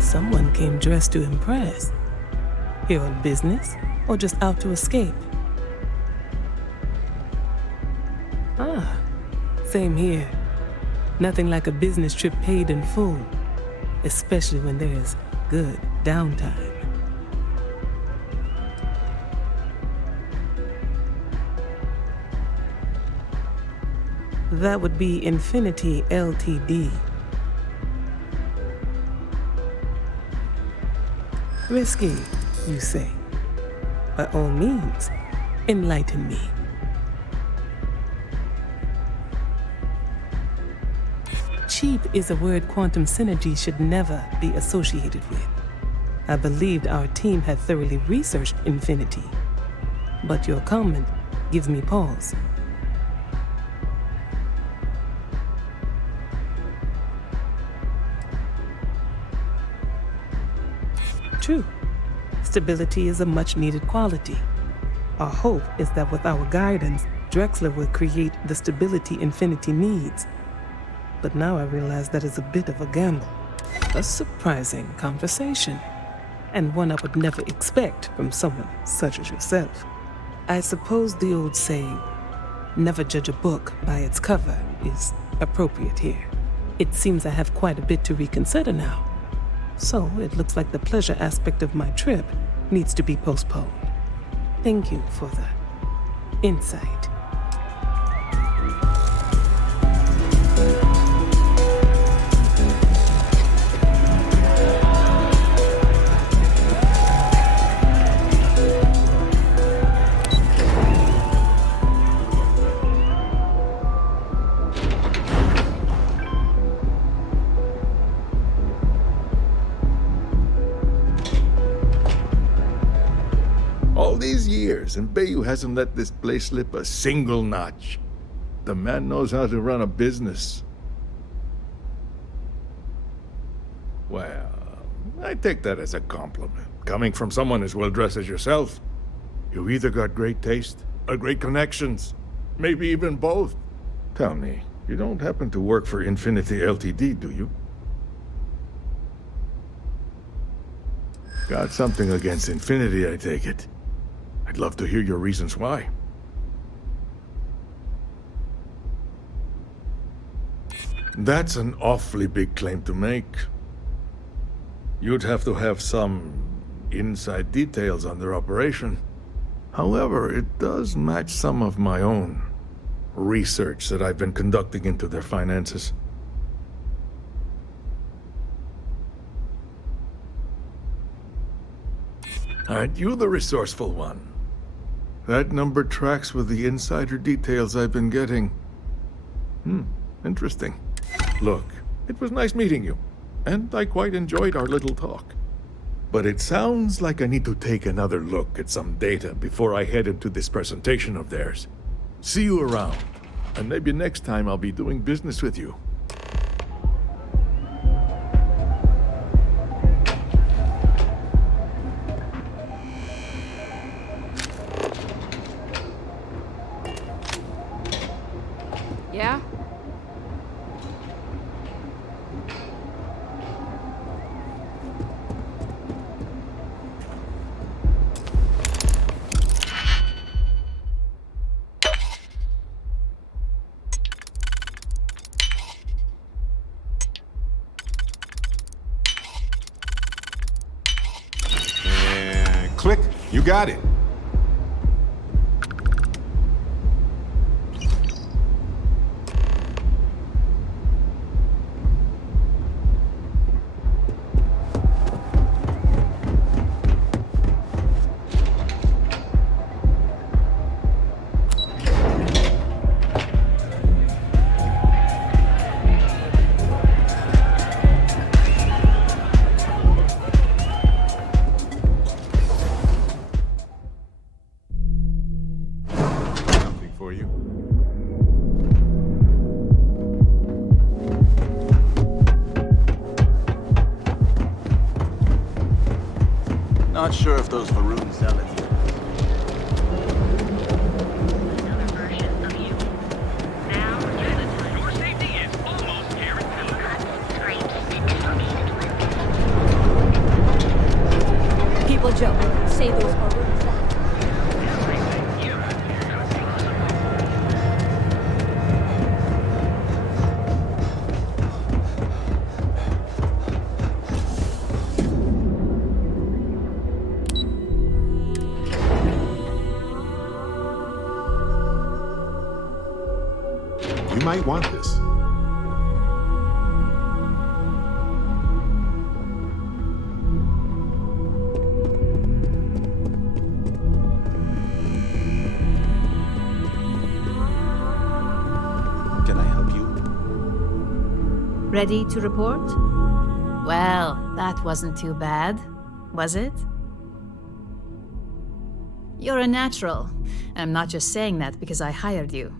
Someone came dressed to impress. Here on business, or just out to escape? Ah, same here. Nothing like a business trip paid in full, especially when there's good downtime. That would be Infinity Ltd. Risky, you say? By all means, enlighten me. Cheap is a word quantum synergy should never be associated with. I believed our team had thoroughly researched Infinity, but your comment gives me pause. True. Stability is a much-needed quality. Our hope is that with our guidance, Drexler will create the stability Infinity needs. But now I realize that is a bit of a gamble. A surprising conversation, and one I would never expect from someone such as yourself. I suppose the old saying, never judge a book by its cover, is appropriate here. It seems I have quite a bit to reconsider now. So it looks like the pleasure aspect of my trip needs to be postponed. Thank you for the insight. All these years, and Bayou hasn't let this place slip a single notch. The man knows how to run a business. Well, I take that as a compliment. Coming from someone as well-dressed as yourself, you either got great taste or great connections. Maybe even both. Tell me, you don't happen to work for Infinity Ltd, do you? Got something against Infinity, I take it. I'd love to hear your reasons why. That's an awfully big claim to make. You'd have to have some inside details on their operation. However, it does match some of my own research that I've been conducting into their finances. Aren't you the resourceful one? That number tracks with the insider details I've been getting. Interesting. Look, it was nice meeting you, and I quite enjoyed our little talk. But it sounds like I need to take another look at some data before I head into this presentation of theirs. See you around, and maybe next time I'll be doing business with you. Yeah? And click, you got it. Not sure if those Varun sell it. People joke. Say those are You might want this. Can I help you? Ready to report? Well, that wasn't too bad, was it? You're a natural, and I'm not just saying that because I hired you.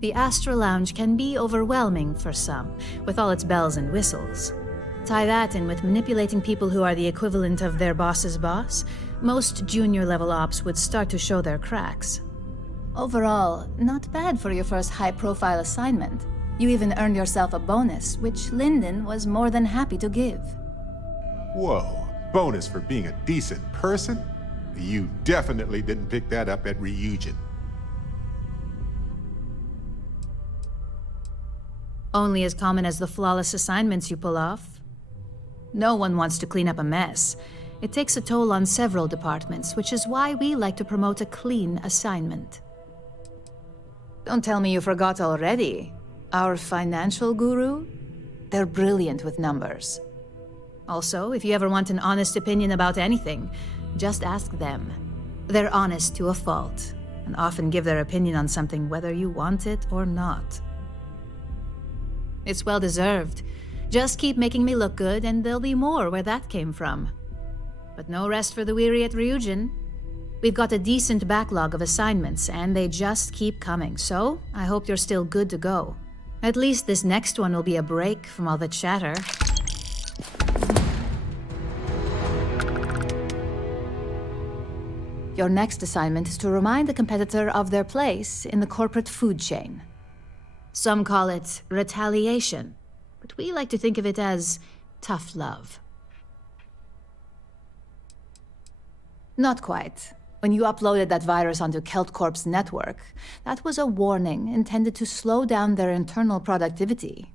The Astro Lounge can be overwhelming for some, with all its bells and whistles. Tie that in with manipulating people who are the equivalent of their boss's boss, most junior-level ops would start to show their cracks. Overall, not bad for your first high-profile assignment. You even earned yourself a bonus, which Lyndon was more than happy to give. Whoa, bonus for being a decent person? You definitely didn't pick that up at Ryujin. Only as common as the flawless assignments you pull off. No one wants to clean up a mess. It takes a toll on several departments, which is why we like to promote a clean assignment. Don't tell me you forgot already. Our financial guru? They're brilliant with numbers. Also, if you ever want an honest opinion about anything, just ask them. They're honest to a fault, and often give their opinion on something whether you want it or not. It's well deserved. Just keep making me look good, and there'll be more where that came from. But no rest for the weary at Ryujin. We've got a decent backlog of assignments, and they just keep coming, so I hope you're still good to go. At least this next one will be a break from all the chatter. Your next assignment is to remind the competitor of their place in the corporate food chain. Some call it retaliation, but we like to think of it as tough love. Not quite. When you uploaded that virus onto KeltCorp's network, that was a warning intended to slow down their internal productivity.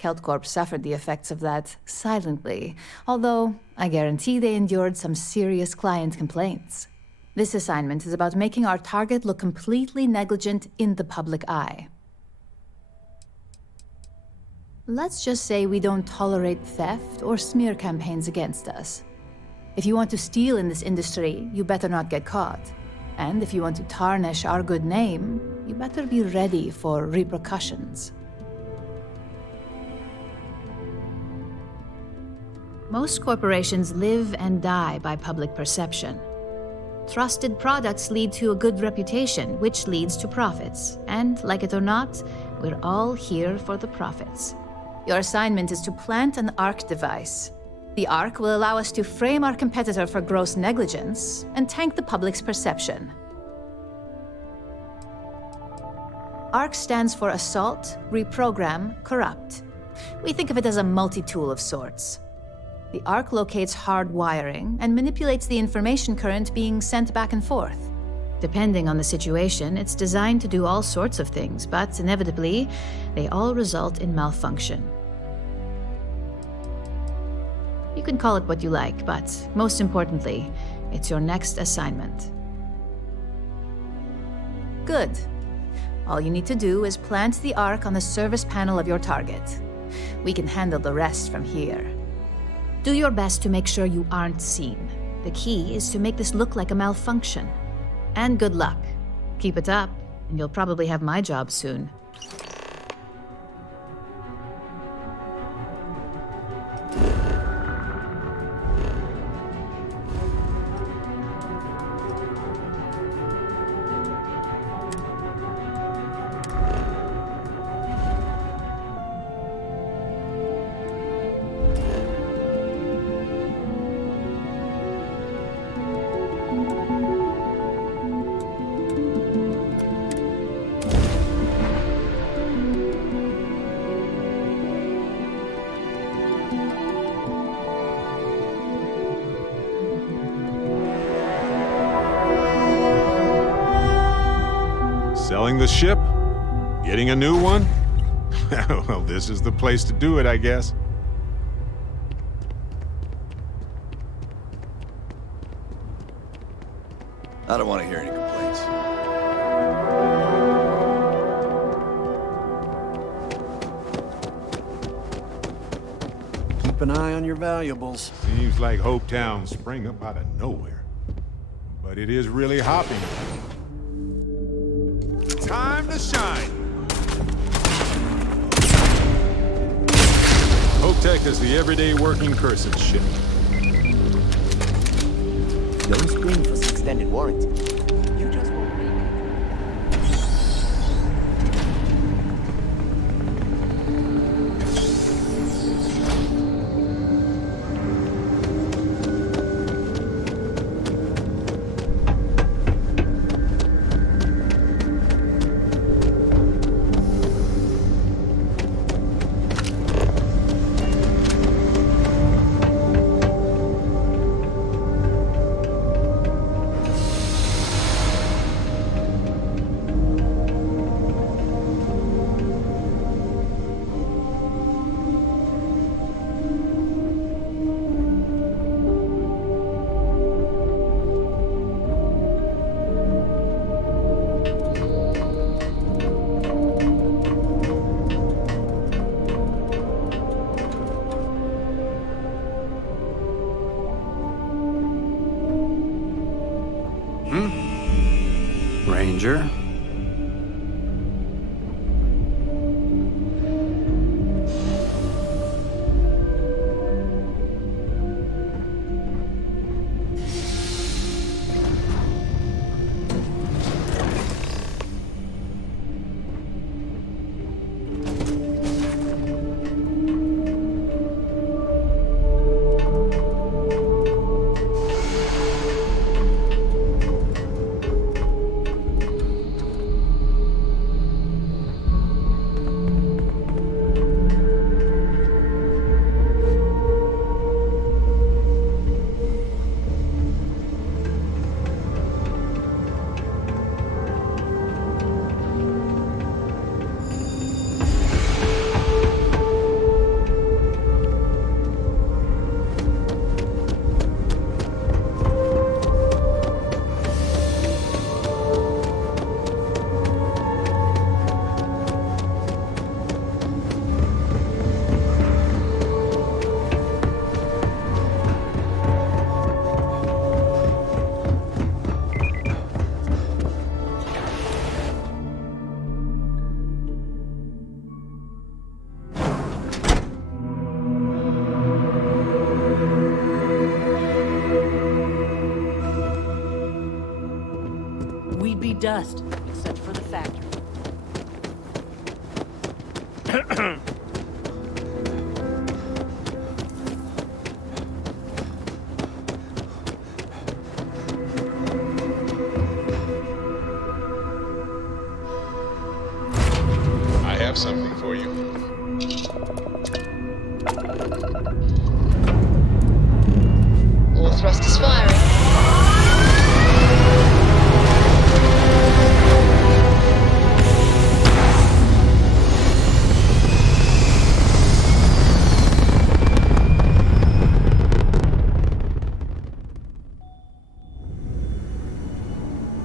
KeltCorp suffered the effects of that silently, although I guarantee they endured some serious client complaints. This assignment is about making our target look completely negligent in the public eye. Let's just say we don't tolerate theft or smear campaigns against us. If you want to steal in this industry, you better not get caught. And if you want to tarnish our good name, you better be ready for repercussions. Most corporations live and die by public perception. Trusted products lead to a good reputation, which leads to profits. And, like it or not, we're all here for the profits. Your assignment is to plant an ARC device. The ARC will allow us to frame our competitor for gross negligence and tank the public's perception. ARC stands for Assault, Reprogram, Corrupt. We think of it as a multi-tool of sorts. The ARC locates hard wiring and manipulates the information current being sent back and forth. Depending on the situation, it's designed to do all sorts of things, but inevitably, they all result in malfunction. You can call it what you like, but most importantly, it's your next assignment. Good. All you need to do is plant the ARC on the service panel of your target. We can handle the rest from here. Do your best to make sure you aren't seen. The key is to make this look like a malfunction. And good luck. Keep it up, and you'll probably have my job soon. Selling the ship? Getting a new one? Well, this is the place to do it, I guess. I don't want to hear any complaints. Keep an eye on your valuables. Seems like Hopetown sprang up out of nowhere. But it is really hopping. Time to shine! Hopetech is the everyday working person's ship. Don't scream for some extended warranty. You just won't read it. Ranger? We'd be dust, except for the factory. I have something for you. All thrusters firing.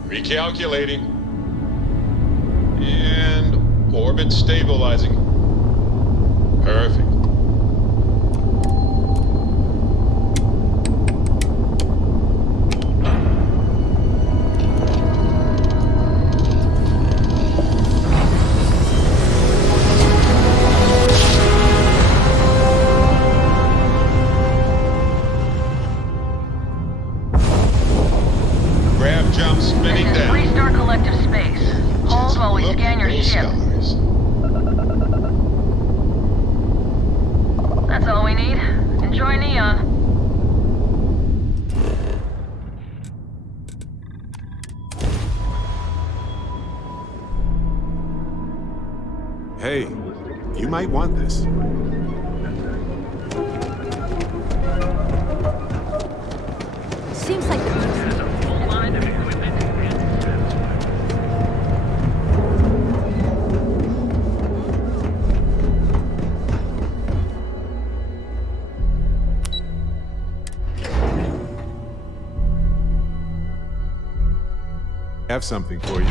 Recalculating. And orbit stabilizing. Perfect. Grab jump spinning This is down. Restart collective space. Hold while we scan your ship. That's all we need. Enjoy Neon. Hey, you might want this. Seems like the have something for you.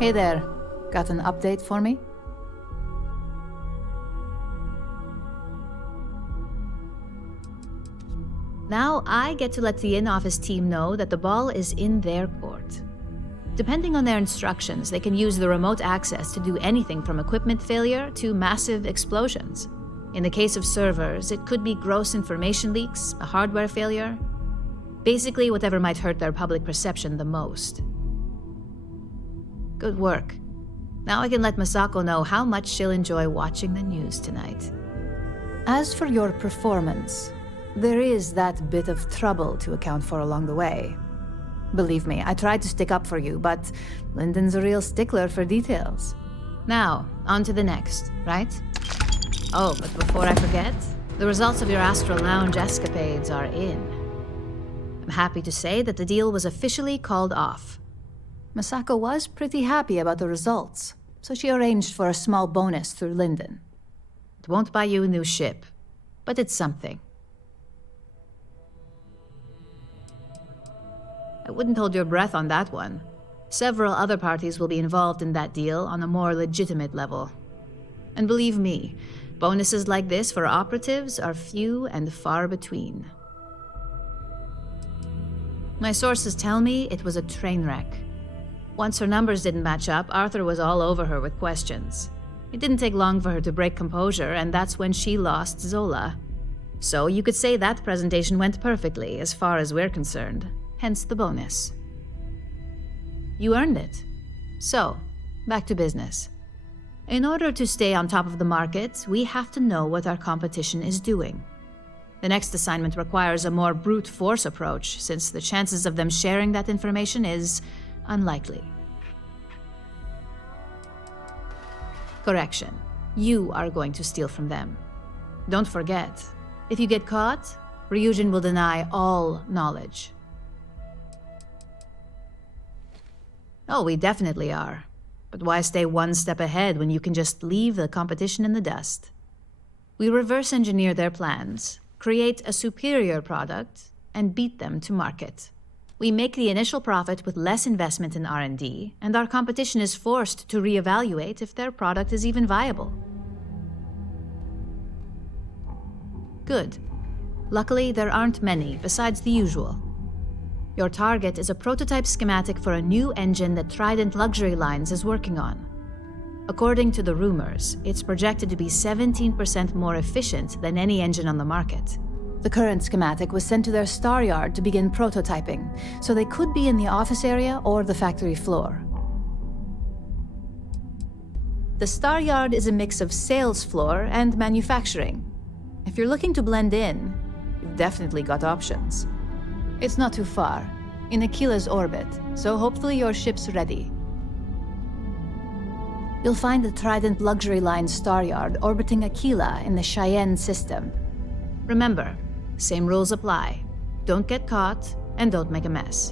Hey there. Got an update for me? Now I get to let the in-office team know that the ball is in their court. Depending on their instructions, they can use the remote access to do anything from equipment failure to massive explosions. In the case of servers, it could be gross information leaks, a hardware failure, basically whatever might hurt their public perception the most. Good work. Now I can let Masako know how much she'll enjoy watching the news tonight. As for your performance, there is that bit of trouble to account for along the way. Believe me, I tried to stick up for you, but Lyndon's a real stickler for details. Now, on to the next, right? Oh, but before I forget, the results of your Astral Lounge escapades are in. I'm happy to say that the deal was officially called off. Masako was pretty happy about the results, so she arranged for a small bonus through Lyndon. It won't buy you a new ship, but it's something. I wouldn't hold your breath on that one. Several other parties will be involved in that deal on a more legitimate level. And believe me, bonuses like this for operatives are few and far between. My sources tell me it was a train wreck. Once her numbers didn't match up, Arthur was all over her with questions. It didn't take long for her to break composure, and that's when she lost Zola. So you could say that presentation went perfectly, as far as we're concerned. Hence the bonus. You earned it. So, back to business. In order to stay on top of the market, we have to know what our competition is doing. The next assignment requires a more brute force approach, since the chances of them sharing that information is unlikely. Correction. You are going to steal from them. Don't forget, if you get caught, Ryujin will deny all knowledge. Oh, we definitely are. But why stay one step ahead when you can just leave the competition in the dust? We reverse engineer their plans, create a superior product, and beat them to market. We make the initial profit with less investment in R&D, and our competition is forced to reevaluate if their product is even viable. Good. Luckily, there aren't many, besides the usual. Your target is a prototype schematic for a new engine that Trident Luxury Lines is working on. According to the rumors, it's projected to be 17% more efficient than any engine on the market. The current schematic was sent to their star yard to begin prototyping, so they could be in the office area or the factory floor. The star yard is a mix of sales floor and manufacturing. If you're looking to blend in, you've definitely got options. It's not too far, in Aquila's orbit, so hopefully your ship's ready. You'll find the Trident Luxury Line star yard orbiting Aquila in the Cheyenne system. Remember, same rules apply. Don't get caught, and don't make a mess.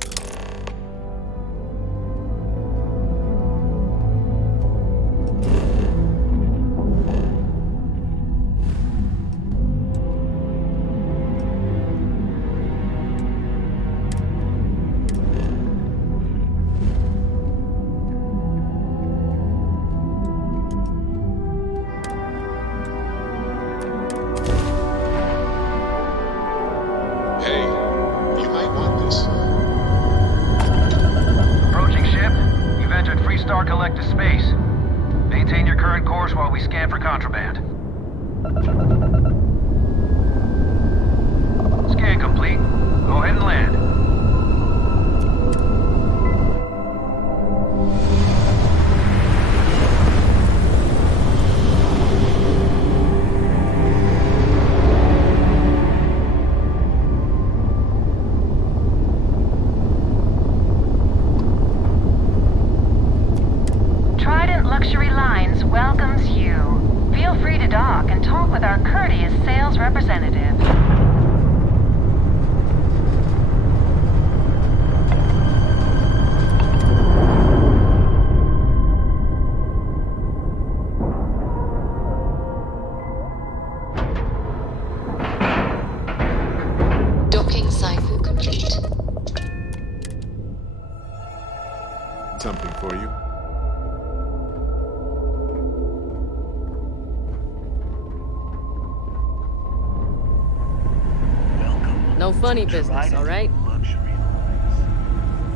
No funny business, all right?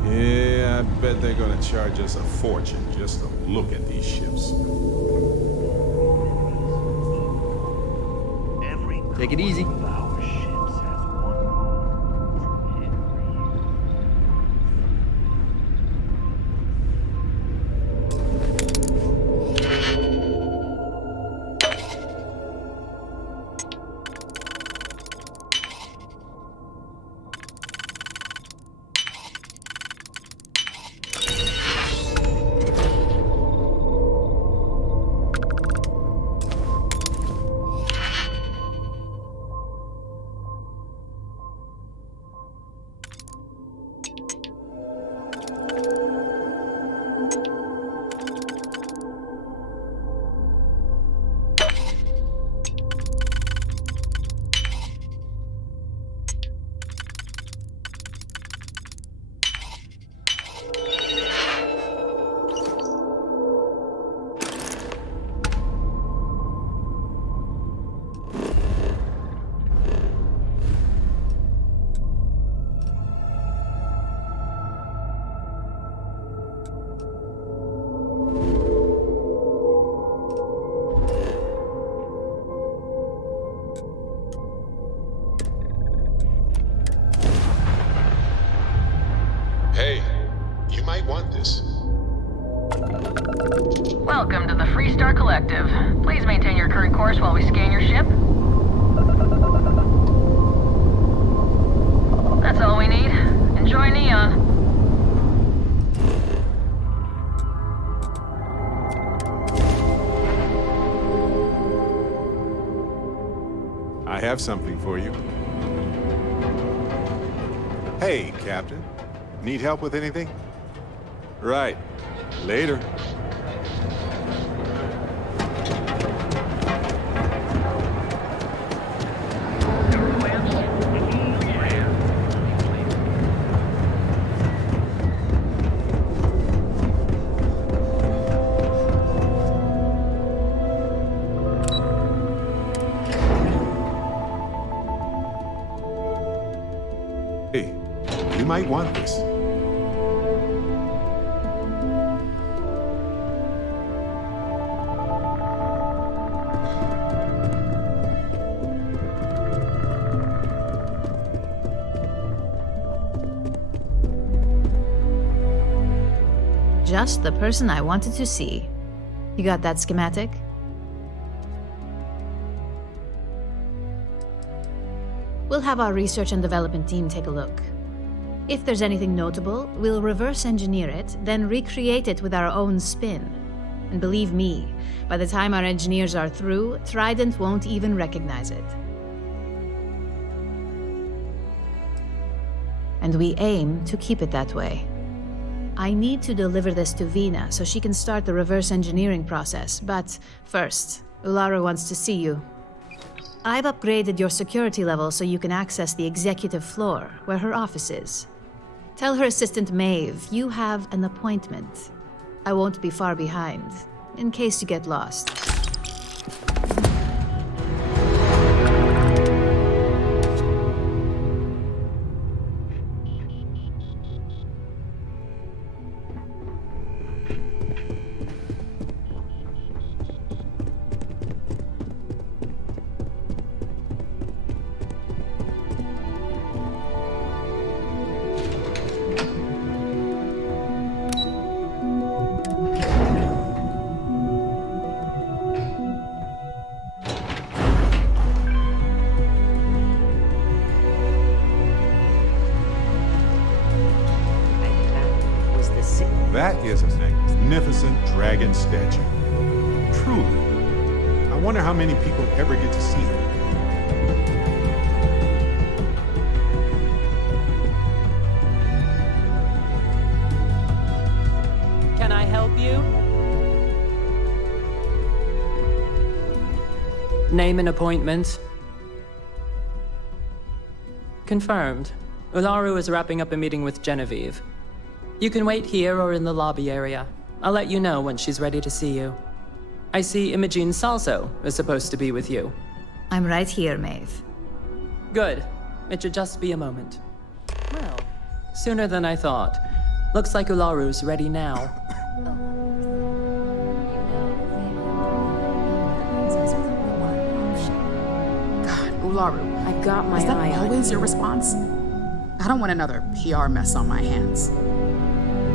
Yeah, I bet they're gonna charge us a fortune just to look at these ships. Take it easy. Hey, you might want this. Welcome to the Freestar Collective. Please maintain your current course while we scan your ship. That's all we need. Enjoy Neon. I have something for you. Hey, Captain. Need help with anything? Right. Later. Hey, you might want this. Just the person I wanted to see. You got that schematic? We'll have our research and development team take a look. If there's anything notable, we'll reverse engineer it, then recreate it with our own spin. And believe me, by the time our engineers are through, Trident won't even recognize it. And we aim to keep it that way. I need to deliver this to Vina so she can start the reverse engineering process, but first, Ularu wants to see you. I've upgraded your security level so you can access the executive floor, where her office is. Tell her assistant Maeve you have an appointment. I won't be far behind, in case you get lost. That is a magnificent dragon statue. Truly. I wonder how many people ever get to see it. Can I help you? Name and appointment. Confirmed. Ularu is wrapping up a meeting with Genevieve. You can wait here or in the lobby area. I'll let you know when she's ready to see you. I see Imogene Salso is supposed to be with you. I'm right here, Maeve. Good. It should just be a moment. Well, sooner than I thought. Looks like Ularu's ready now. God, Ularu, I've got my is that eye on always you. your response? I don't want another PR mess on my hands.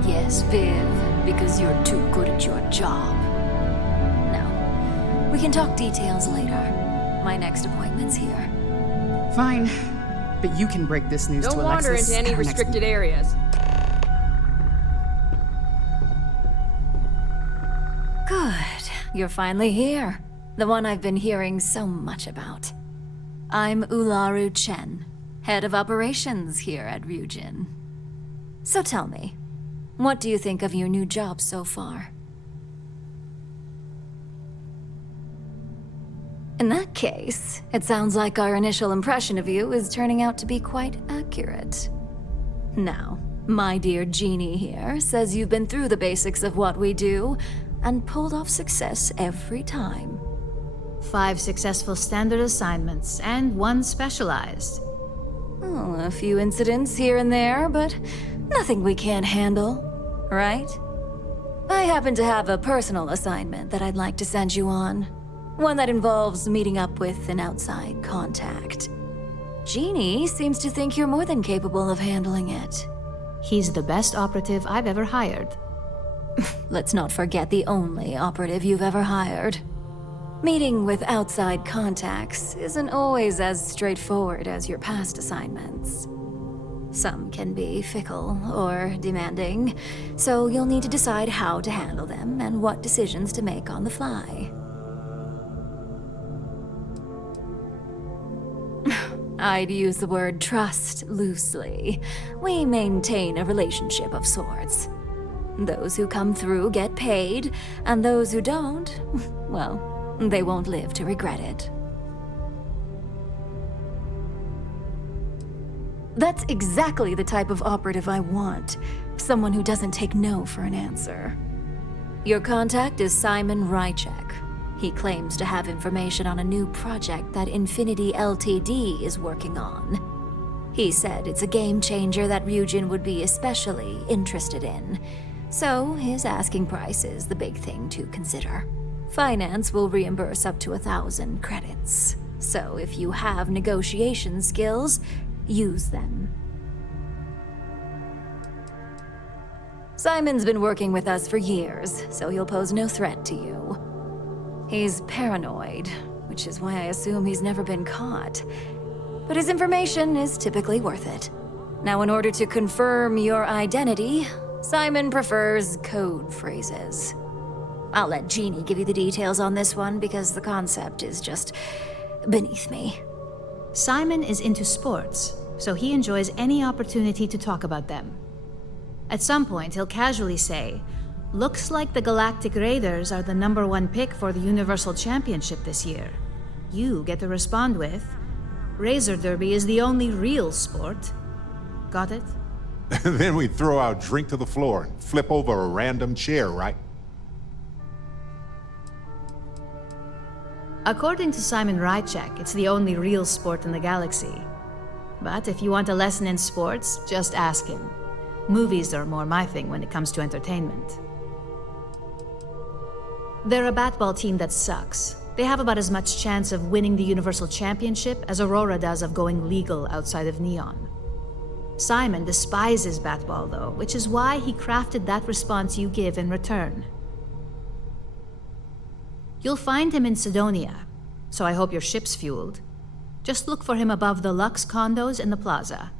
Yes, Viv, because you're too good at your job. No, we can talk details later. My next appointment's here. Fine, but you can break this news Don't to wander Alexis into any at our next restricted meeting. areas. Good. You're finally here. The one I've been hearing so much about. I'm Ularu Chen, head of operations here at Ryujin. So tell me, what do you think of your new job so far? In that case, it sounds like our initial impression of you is turning out to be quite accurate. Now, my dear Jeannie here says you've been through the basics of what we do and pulled off success every time. 5 successful standard assignments and 1 specialized. Oh, a few incidents here and there, but nothing we can't handle, right? I happen to have a personal assignment that I'd like to send you on. One that involves meeting up with an outside contact. Jeannie seems to think you're more than capable of handling it. He's the best operative I've ever hired. Let's not forget the only operative you've ever hired. Meeting with outside contacts isn't always as straightforward as your past assignments. Some can be fickle or demanding, so you'll need to decide how to handle them and what decisions to make on the fly. I'd use the word trust loosely. We maintain a relationship of sorts. Those who come through get paid, and those who don't, well, they won't live to regret it. That's exactly the type of operative I want. Someone who doesn't take no for an answer. Your contact is Simon Rychek. He claims to have information on a new project that Infinity Ltd is working on. He said it's a game changer that Ryujin would be especially interested in. So his asking price is the big thing to consider. Finance will reimburse up to 1,000 credits. So if you have negotiation skills, use them. Simon's been working with us for years, so he'll pose no threat to you. He's paranoid, which is why I assume he's never been caught. But his information is typically worth it. Now, in order to confirm your identity, Simon prefers code phrases. I'll let Jeannie give you the details on this one because the concept is just beneath me. Simon is into sports, so he enjoys any opportunity to talk about them. At some point, he'll casually say, "Looks like the Galactic Raiders are the #1 pick for the Universal Championship this year." You get to respond with, "Razor Derby is the only real sport." Got it? Then we throw our drink to the floor and flip over a random chair, right? According to Simon Rychek, it's the only real sport in the galaxy. But if you want a lesson in sports, just ask him. Movies are more my thing when it comes to entertainment. They're a batball team that sucks. They have about as much chance of winning the Universal Championship as Aurora does of going legal outside of Neon. Simon despises batball, though, which is why he crafted that response you give in return. You'll find him in Sidonia, so I hope your ship's fueled. Just look for him above the Lux condos in the plaza.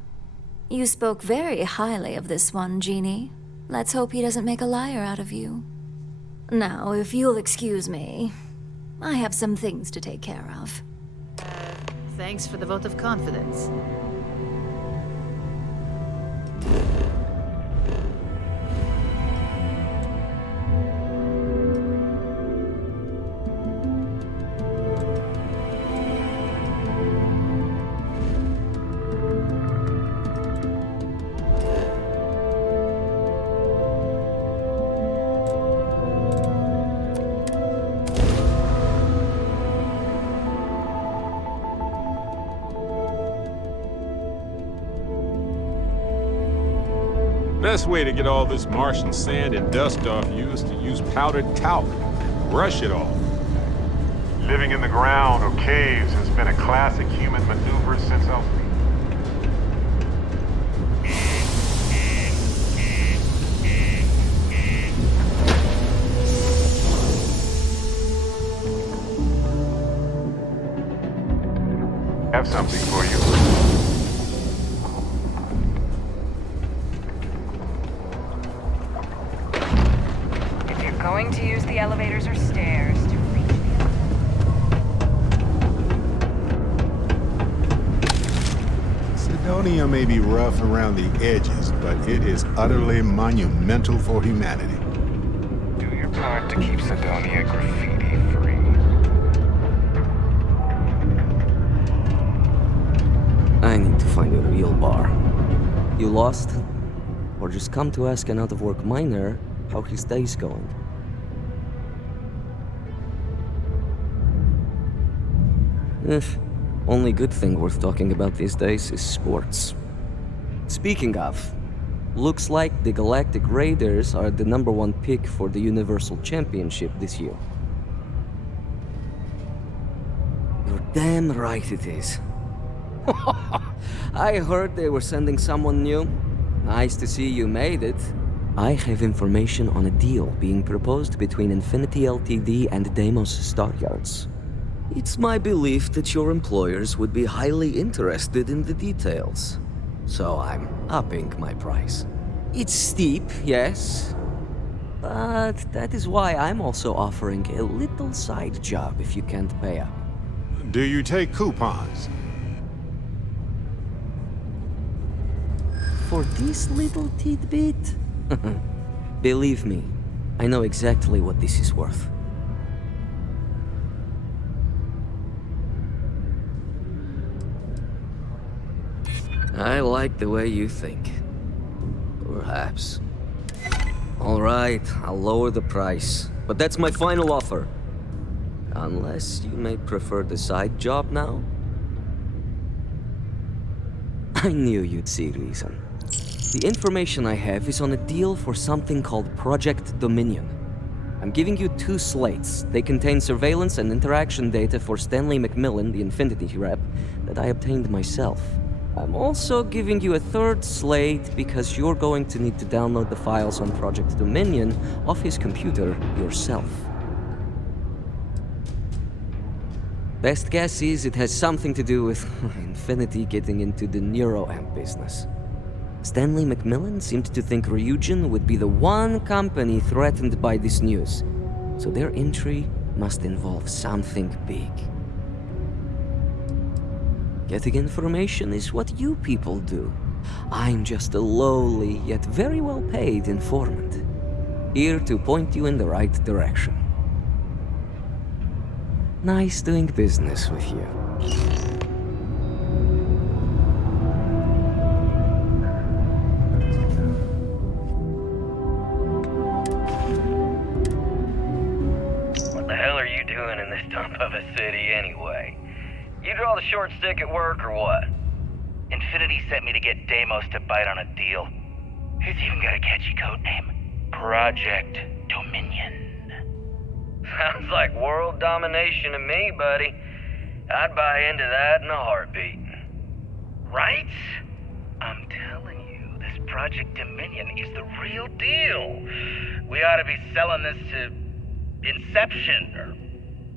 You spoke very highly of this one, Jeannie. Let's hope he doesn't make a liar out of you. Now, if you'll excuse me, I have some things to take care of. Thanks for the vote of confidence. best way to get all this Martian sand and dust off you is to use powdered talc. Brush it off. Living in the ground or caves has been a classic human maneuver since Alpha. Have something for you. If you're going to use the elevators or stairs to reach Sidonia may be rough around the edges, but it is utterly monumental for humanity. Do your part to keep Sidonia graffiti free. I need to find a real bar. You lost? Or just come to ask an out-of-work miner how his day's going? Only good thing worth talking about these days is sports. Speaking of, looks like the Galactic Raiders are the #1 pick for the Universal Championship this year. You're damn right it is. I heard they were sending someone new. Nice to see you made it. I have information on a deal being proposed between Infinity Ltd and Deimos Staryards. It's my belief that your employers would be highly interested in the details. So I'm upping my price. It's steep, yes. But that is why I'm also offering a little side job if you can't pay up. Do you take coupons? For this little tidbit? Believe me, I know exactly what this is worth. I like the way you think. Perhaps. All right, I'll lower the price. But that's my final offer. Unless you may prefer the side job now? I knew you'd see reason. The information I have is on a deal for something called Project Dominion. I'm giving you 2 slates. They contain surveillance and interaction data for Stanley McMillan, the Infinity rep, that I obtained myself. I'm also giving you a 3rd slate because you're going to need to download the files on Project Dominion off his computer yourself. Best guess is it has something to do with Infinity getting into the neuroamp business. Stanley McMillan seemed to think Ryujin would be the one company threatened by this news, so their entry must involve something big. Getting information is what you people do. I'm just a lowly, yet very well-paid informant, here to point you in the right direction. Nice doing business with you. What the hell are you doing in this dump of a city anyway? You draw the short stick at work or what? Infinity sent me to get Deimos to bite on a deal. He's even got a catchy code name. Project Dominion. Sounds like world domination to me, buddy. I'd buy into that in a heartbeat. Right? I'm telling you, this Project Dominion is the real deal. We ought to be selling this to Inception or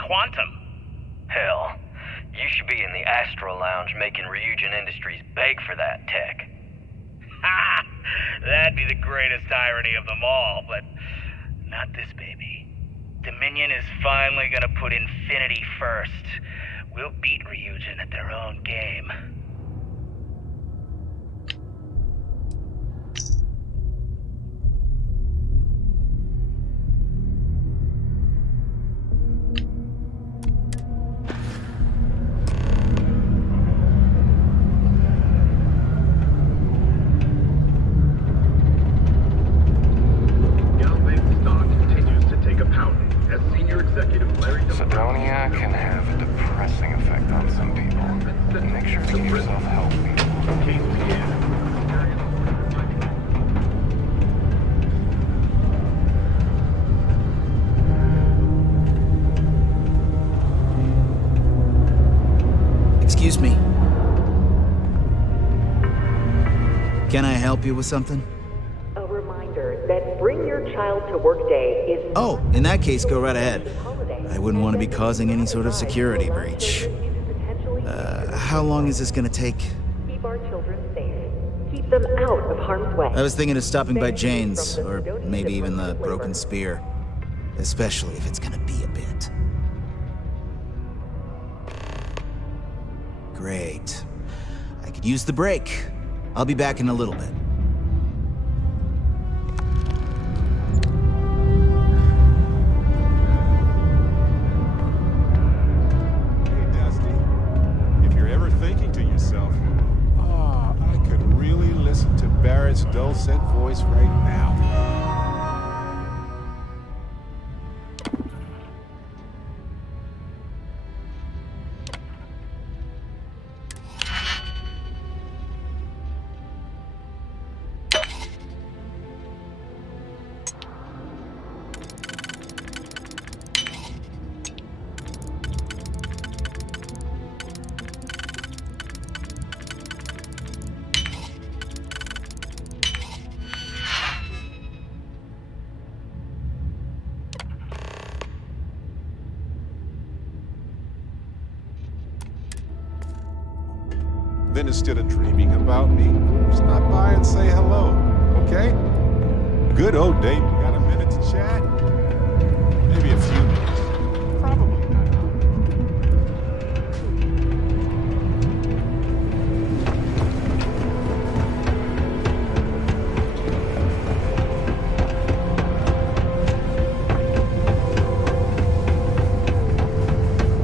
Quantum. Hell, you should be in the Astro Lounge making Ryujin Industries beg for that tech. Ha! That'd be the greatest irony of them all, but not this baby. Dominion is finally gonna put Infinity first. We'll beat Ryujin at their own game. Sidonia can have a depressing effect on some people. Make sure to get yourself healthy. Excuse me. Can I help you with something? A reminder that Bring Your Child to Work Day is... Oh, in that case, go right ahead. I wouldn't want to be causing any sort of security breach. How long is this gonna take? Keep our children safe. Keep them out of harm's way. I was thinking of stopping by Jane's, or maybe even the Broken Spear. Especially if it's gonna be a bit. Great. I could use the break. I'll be back in a little bit. Hey, Dusty. If you're ever thinking to yourself, I could really listen to Barrett's dulcet voice right now. Then instead of dreaming about me, stop by and say hello, okay? Good old date. Got a minute to chat? Maybe a few minutes. Probably not.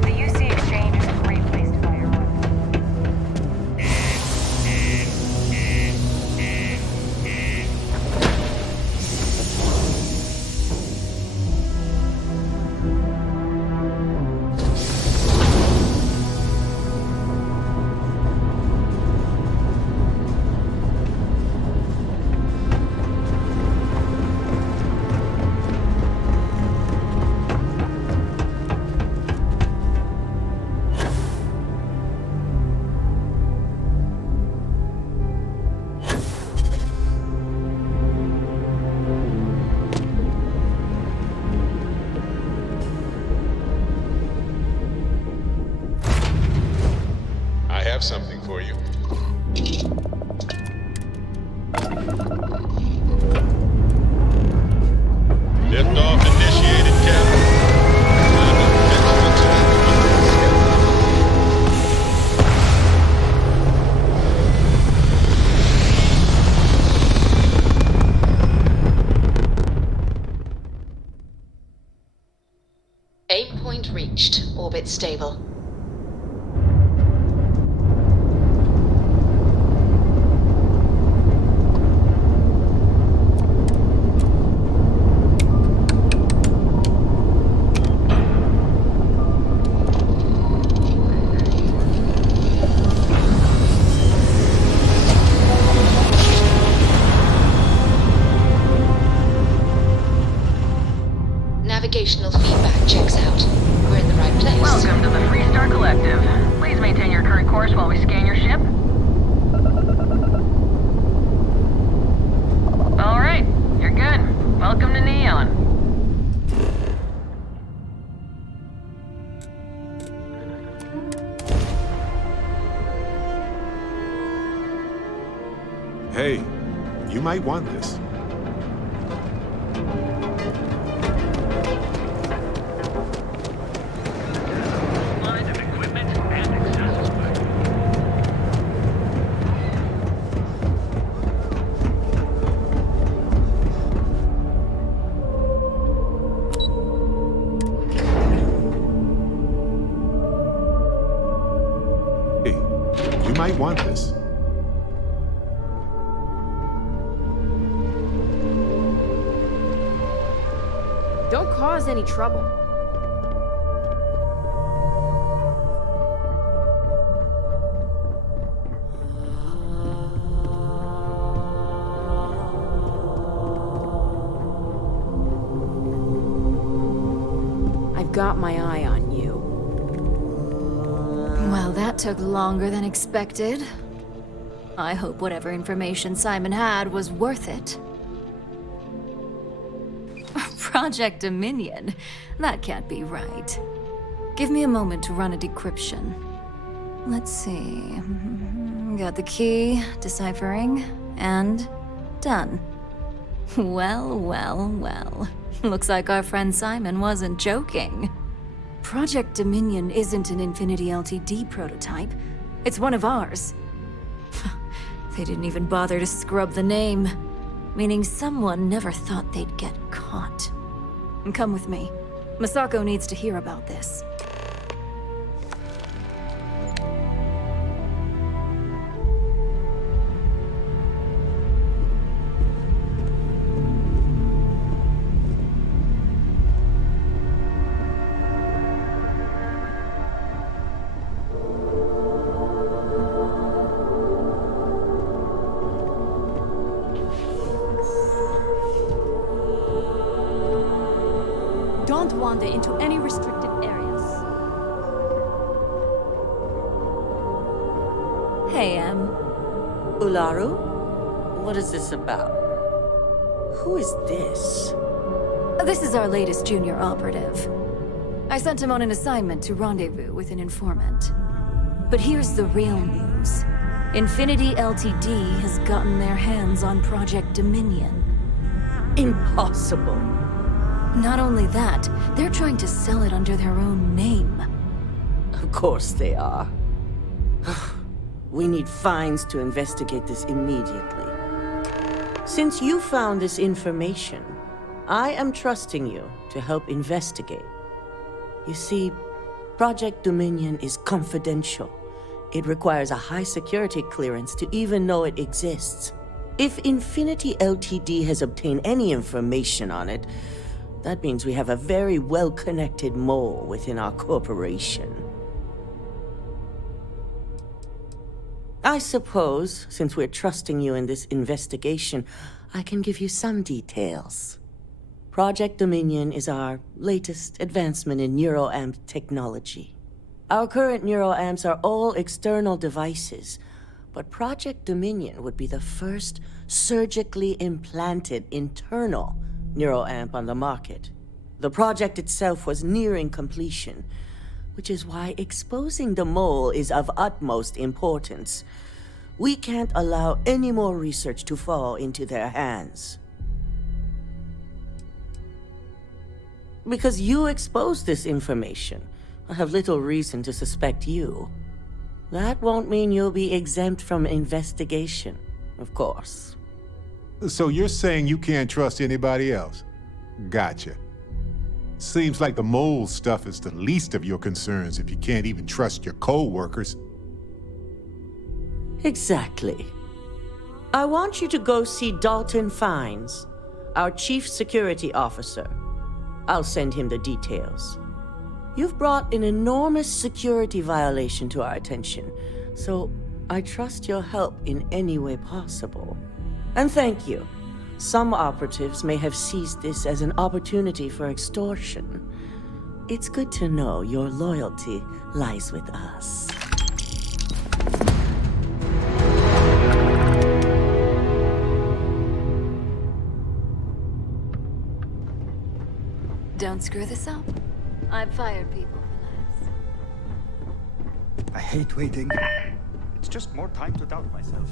The UC Exchange is a great place to buy your work. I have something for you. Liftoff initiated, Captain. I'm eventually to Aim point reached. Orbit stable. Navigational feedback checks out. We're in the right place. Welcome to the Freestar Collective. Please maintain your current course while we scan your ship. All right, you're good. Welcome to Neon. Hey, you might want this. You might want this. Don't cause any trouble. I've got my eye on you. Well, that took longer than expected. I hope whatever information Simon had was worth it. Project Dominion? That can't be right. Give me a moment to run a decryption. Let's see. Got the key, deciphering, and done. Well, well, well. Looks like our friend Simon wasn't joking. Project Dominion isn't an Infinity Ltd prototype. It's one of ours. They didn't even bother to scrub the name, meaning someone never thought they'd get caught. And come with me. Masako needs to hear about this. Don't wander into any restricted areas. Hey, Ularu? What is this about? Who is this? This is our latest junior operative. I sent him on an assignment to rendezvous with an informant. But here's the real news. Infinity Ltd has gotten their hands on Project Dominion. Impossible. Not only that, they're trying to sell it under their own name. Of course they are. We need fines to investigate this immediately. Since you found this information, I am trusting you to help investigate. You see, Project Dominion is confidential. It requires a high security clearance to even know it exists. If Infinity Ltd has obtained any information on it, that means we have a very well-connected mole within our corporation. I suppose, since we're trusting you in this investigation, I can give you some details. Project Dominion is our latest advancement in neuroamp technology. Our current neuroamps are all external devices, but Project Dominion would be the first surgically implanted internal neuroamp on the market. The project itself was nearing completion, which is why exposing the mole is of utmost importance. We can't allow any more research to fall into their hands. Because you exposed this information, I have little reason to suspect you. That won't mean you'll be exempt from investigation, of course. So you're saying you can't trust anybody else? Gotcha. Seems like the mole stuff is the least of your concerns if you can't even trust your co-workers. Exactly. I want you to go see Dalton Fines, our chief security officer. I'll send him the details. You've brought an enormous security violation to our attention, so I trust your help in any way possible. And thank you. Some operatives may have seized this as an opportunity for extortion. It's good to know your loyalty lies with us. Don't screw this up. I've fired people for this. I hate waiting. It's just more time to doubt myself.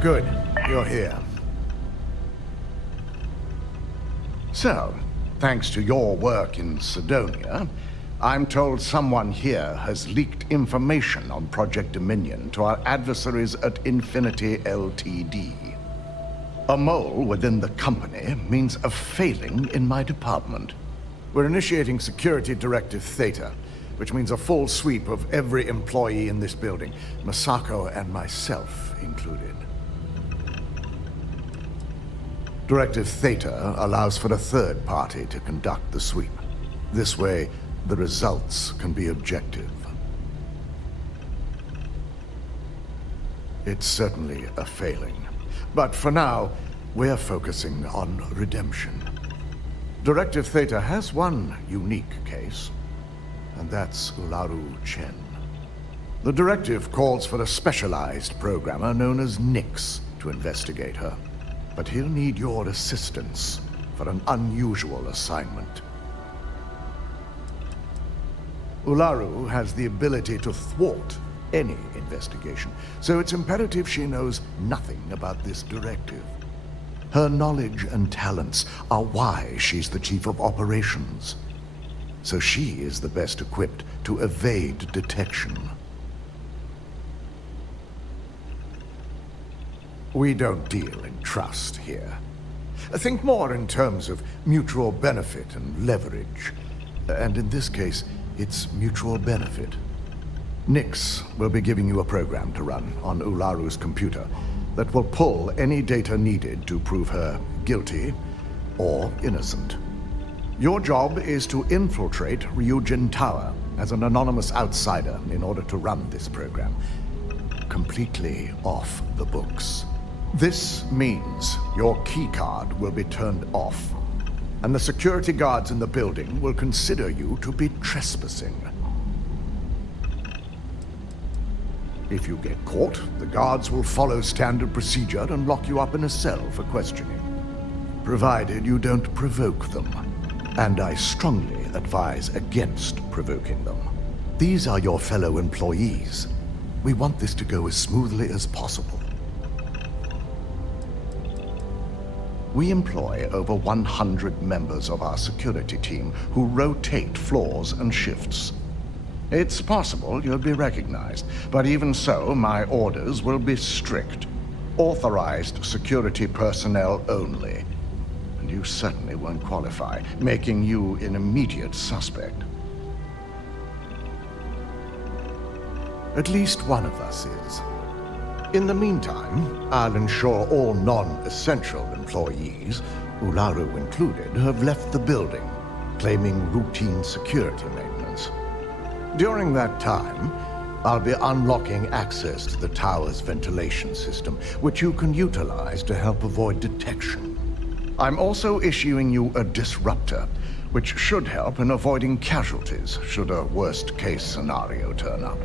Good. You're here. So, thanks to your work in Sidonia, I'm told someone here has leaked information on Project Dominion to our adversaries at Infinity Ltd. A mole within the company means a failing in my department. We're initiating Security Directive Theta, which means a full sweep of every employee in this building, Masako and myself included. Directive Theta allows for a third party to conduct the sweep. This way, the results can be objective. It's certainly a failing. But for now, we're focusing on redemption. Directive Theta has one unique case, and that's Ularu Chen. The directive calls for a specialized programmer known as Nix to investigate her. But he'll need your assistance for an unusual assignment. Ularu has the ability to thwart any investigation, so it's imperative she knows nothing about this directive. Her knowledge and talents are why she's the chief of operations. So she is the best equipped to evade detection. We don't deal in trust here. Think more in terms of mutual benefit and leverage. And in this case, it's mutual benefit. Nix will be giving you a program to run on Ularu's computer that will pull any data needed to prove her guilty or innocent. Your job is to infiltrate Ryujin Tower as an anonymous outsider in order to run this program. Completely off the books. This means your keycard will be turned off, and the security guards in the building will consider you to be trespassing. If you get caught, the guards will follow standard procedure and lock you up in a cell for questioning, provided you don't provoke them. And I strongly advise against provoking them. These are your fellow employees. We want this to go as smoothly as possible. We employ over 100 members of our security team who rotate floors and shifts. It's possible you'll be recognized, but even so, my orders will be strict. Authorized security personnel only. And you certainly won't qualify, making you an immediate suspect. At least one of us is. In the meantime, I'll ensure all non-essential employees, Ularu included, have left the building, claiming routine security maintenance. During that time, I'll be unlocking access to the tower's ventilation system, which you can utilize to help avoid detection. I'm also issuing you a disruptor, which should help in avoiding casualties should a worst-case scenario turn up.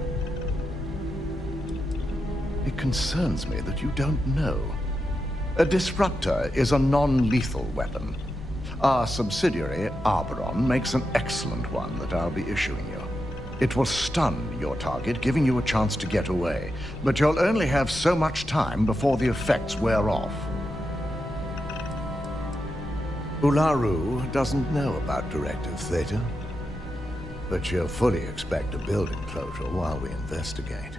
It concerns me that you don't know. A disruptor is a non-lethal weapon. Our subsidiary, Arboron, makes an excellent one that I'll be issuing you. It will stun your target, giving you a chance to get away. But you'll only have so much time before the effects wear off. Ularu doesn't know about Directive Theta, but she'll fully expect a building closure while we investigate.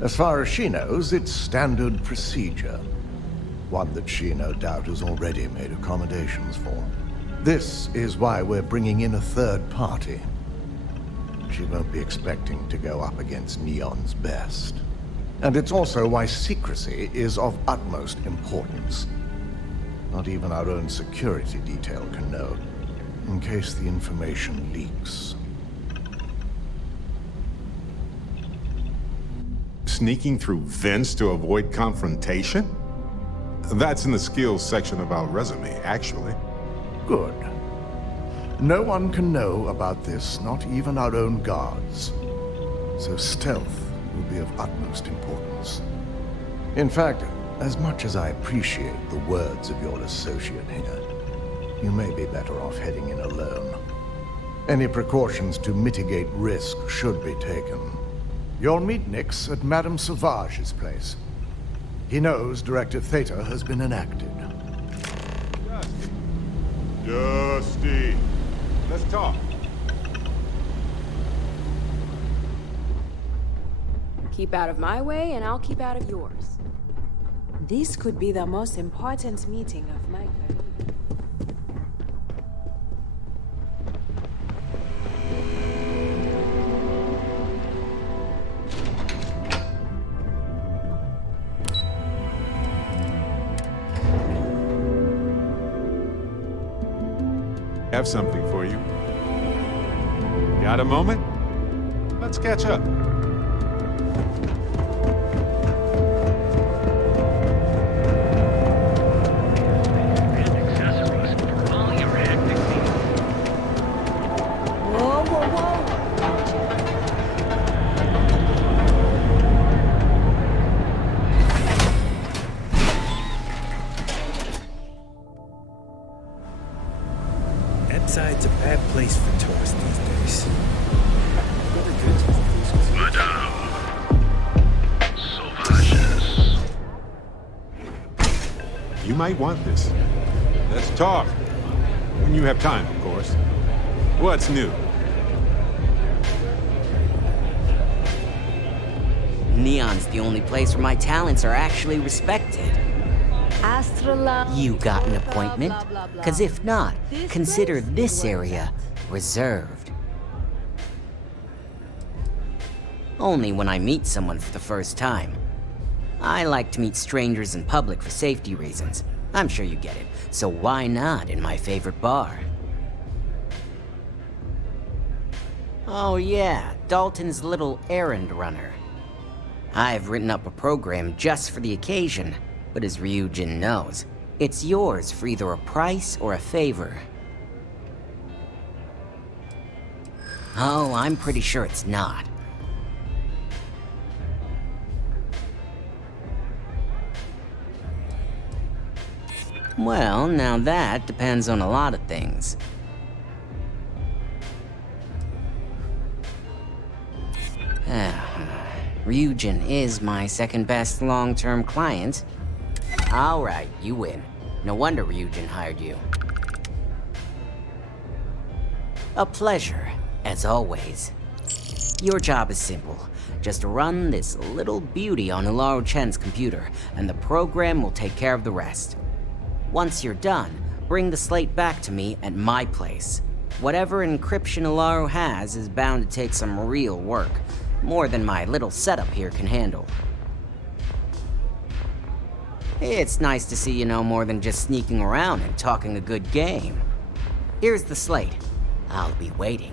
As far as she knows, it's standard procedure. One that she, no doubt, has already made accommodations for. This is why we're bringing in a third party. She won't be expecting to go up against Neon's best. And it's also why secrecy is of utmost importance. Not even our own security detail can know, in case the information leaks. Sneaking through vents to avoid confrontation? That's in the skills section of our resume, actually. Good. No one can know about this, not even our own guards. So stealth will be of utmost importance. In fact, as much as I appreciate the words of your associate here, you may be better off heading in alone. Any precautions to mitigate risk should be taken. You'll meet Nix at Madame Sauvage's place. He knows Directive Theta has been enacted. Dusty, let's talk. Keep out of my way, and I'll keep out of yours. This could be the most important meeting of my career. Have something for you. Got a moment? Let's catch up. might want this. Let's talk. When you have time, of course. What's new? Neon's the only place where my talents are actually respected. You got an appointment? Because if not, consider this area reserved. Only when I meet someone for the first time. I like to meet strangers in public for safety reasons. I'm sure you get it. So why not in my favorite bar? Oh yeah, Dalton's little errand runner. I've written up a program just for the occasion, but as Ryujin knows, it's yours for either a price or a favor. Oh, I'm pretty sure it's not. Well, now that depends on a lot of things. Ryujin is my second best long-term client. All right, you win. No wonder Ryujin hired you. A pleasure, as always. Your job is simple. Just run this little beauty on Ularu Chen's computer, and the program will take care of the rest. Once you're done, bring the slate back to me at my place. Whatever encryption Ularu has is bound to take some real work. More than my little setup here can handle. It's nice to see you know more than just sneaking around and talking a good game. Here's the slate. I'll be waiting.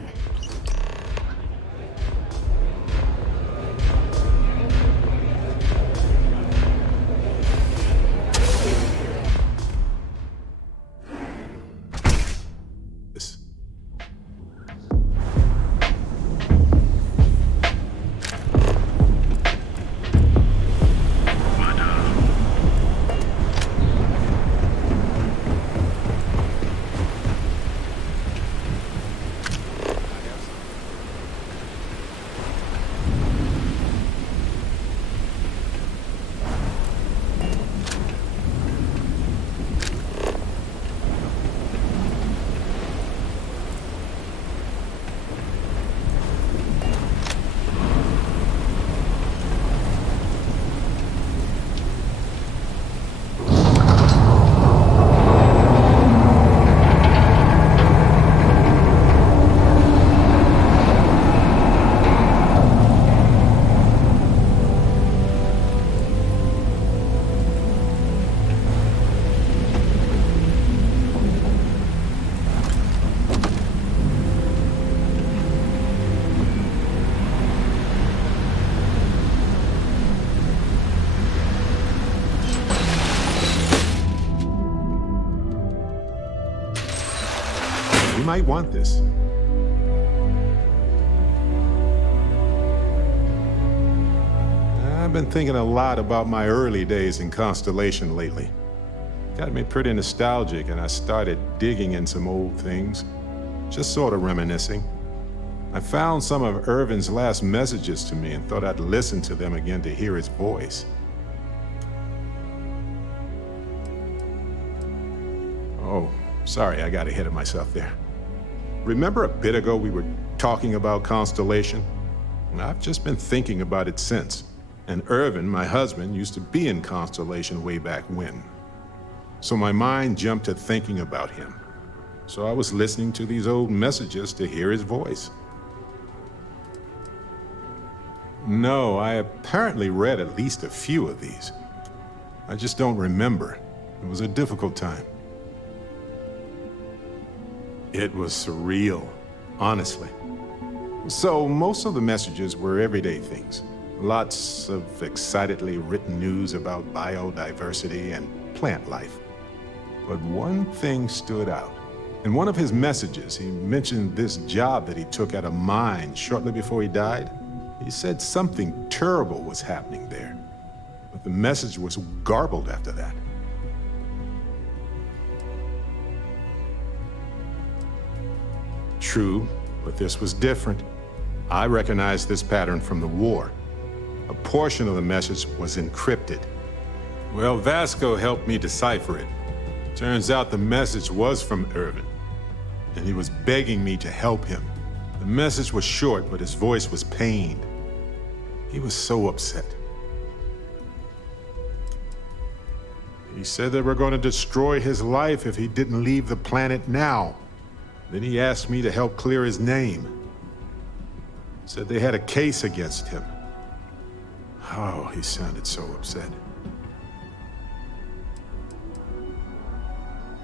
You might want this. I've been thinking a lot about my early days in Constellation lately. Got me pretty nostalgic, and I started digging in some old things, just sort of reminiscing. I found some of Irvin's last messages to me and thought I'd listen to them again to hear his voice. Oh, sorry, I got ahead of myself there. Remember a bit ago we were talking about Constellation? I've just been thinking about it since. And Irvin, my husband, used to be in Constellation way back when. So my mind jumped to thinking about him. So I was listening to these old messages to hear his voice. No, I apparently read at least a few of these. I just don't remember. It was a difficult time. It was surreal, honestly. So most of the messages were everyday things. Lots of excitedly written news about biodiversity and plant life. But one thing stood out. In one of his messages, he mentioned this job that he took at a mine shortly before he died. He said something terrible was happening there, but the message was garbled after that. True, but this was different. I recognized this pattern from the war. A portion of the message was encrypted. Well, Vasco helped me decipher it, Turns out the message was from Irvin, and he was begging me to help him. The message was short, but his voice was pained. He was so upset. He said they were going to destroy his life if he didn't leave the planet now. Then he asked me to help clear his name. Said they had a case against him. Oh, he sounded so upset.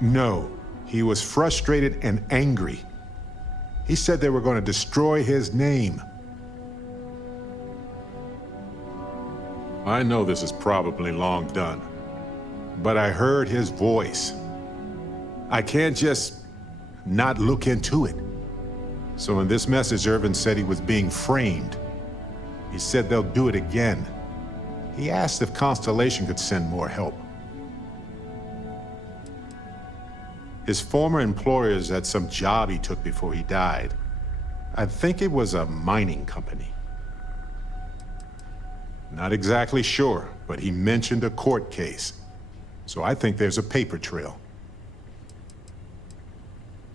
No, he was frustrated and angry. He said they were going to destroy his name. I know this is probably long done, but I heard his voice. I can't just not look into it. So in this message, Irvin said he was being framed. He said they'll do it again. He asked if Constellation could send more help. His former employers had some job he took before he died. I think it was a mining company. Not exactly sure, but he mentioned a court case. So I think there's a paper trail.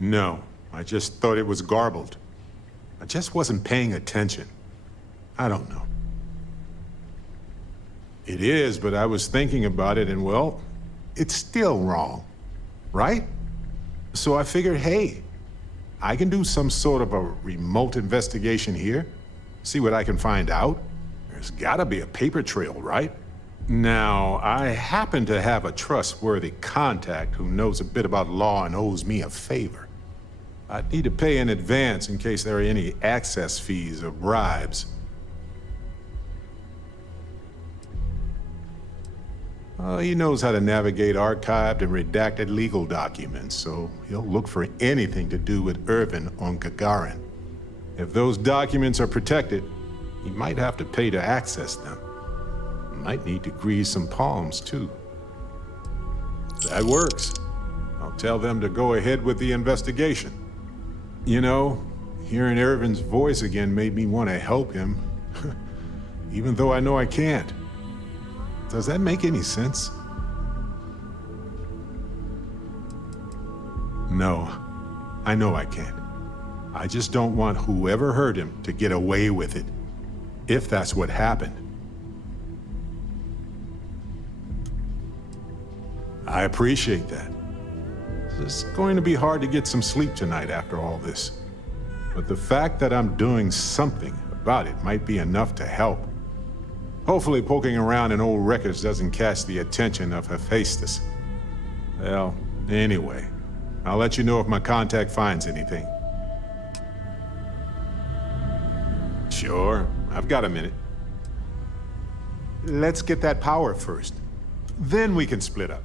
No, I just thought it was garbled. I just wasn't paying attention. I don't know. It is, but I was thinking about it and, well, it's still wrong, right? So I figured, hey, I can do some sort of a remote investigation here, see what I can find out. There's gotta be a paper trail, right? Now, I happen to have a trustworthy contact who knows a bit about law and owes me a favor. I'd need to pay in advance in case there are any access fees or bribes. He knows how to navigate archived and redacted legal documents, so he'll look for anything to do with Irvin on Gagarin. If those documents are protected, he might have to pay to access them. Might need to grease some palms, too. That works. I'll tell them to go ahead with the investigation. You know, hearing Irvin's voice again made me want to help him, even though I know I can't. Does that make any sense? No, I know I can't. I just don't want whoever hurt him to get away with it, if that's what happened. I appreciate that. It's going to be hard to get some sleep tonight after all this. But the fact that I'm doing something about it might be enough to help. Hopefully poking around in old records doesn't catch the attention of Hephaestus. Well, anyway, I'll let you know if my contact finds anything. Sure, I've got a minute. Let's get that power first. Then we can split up.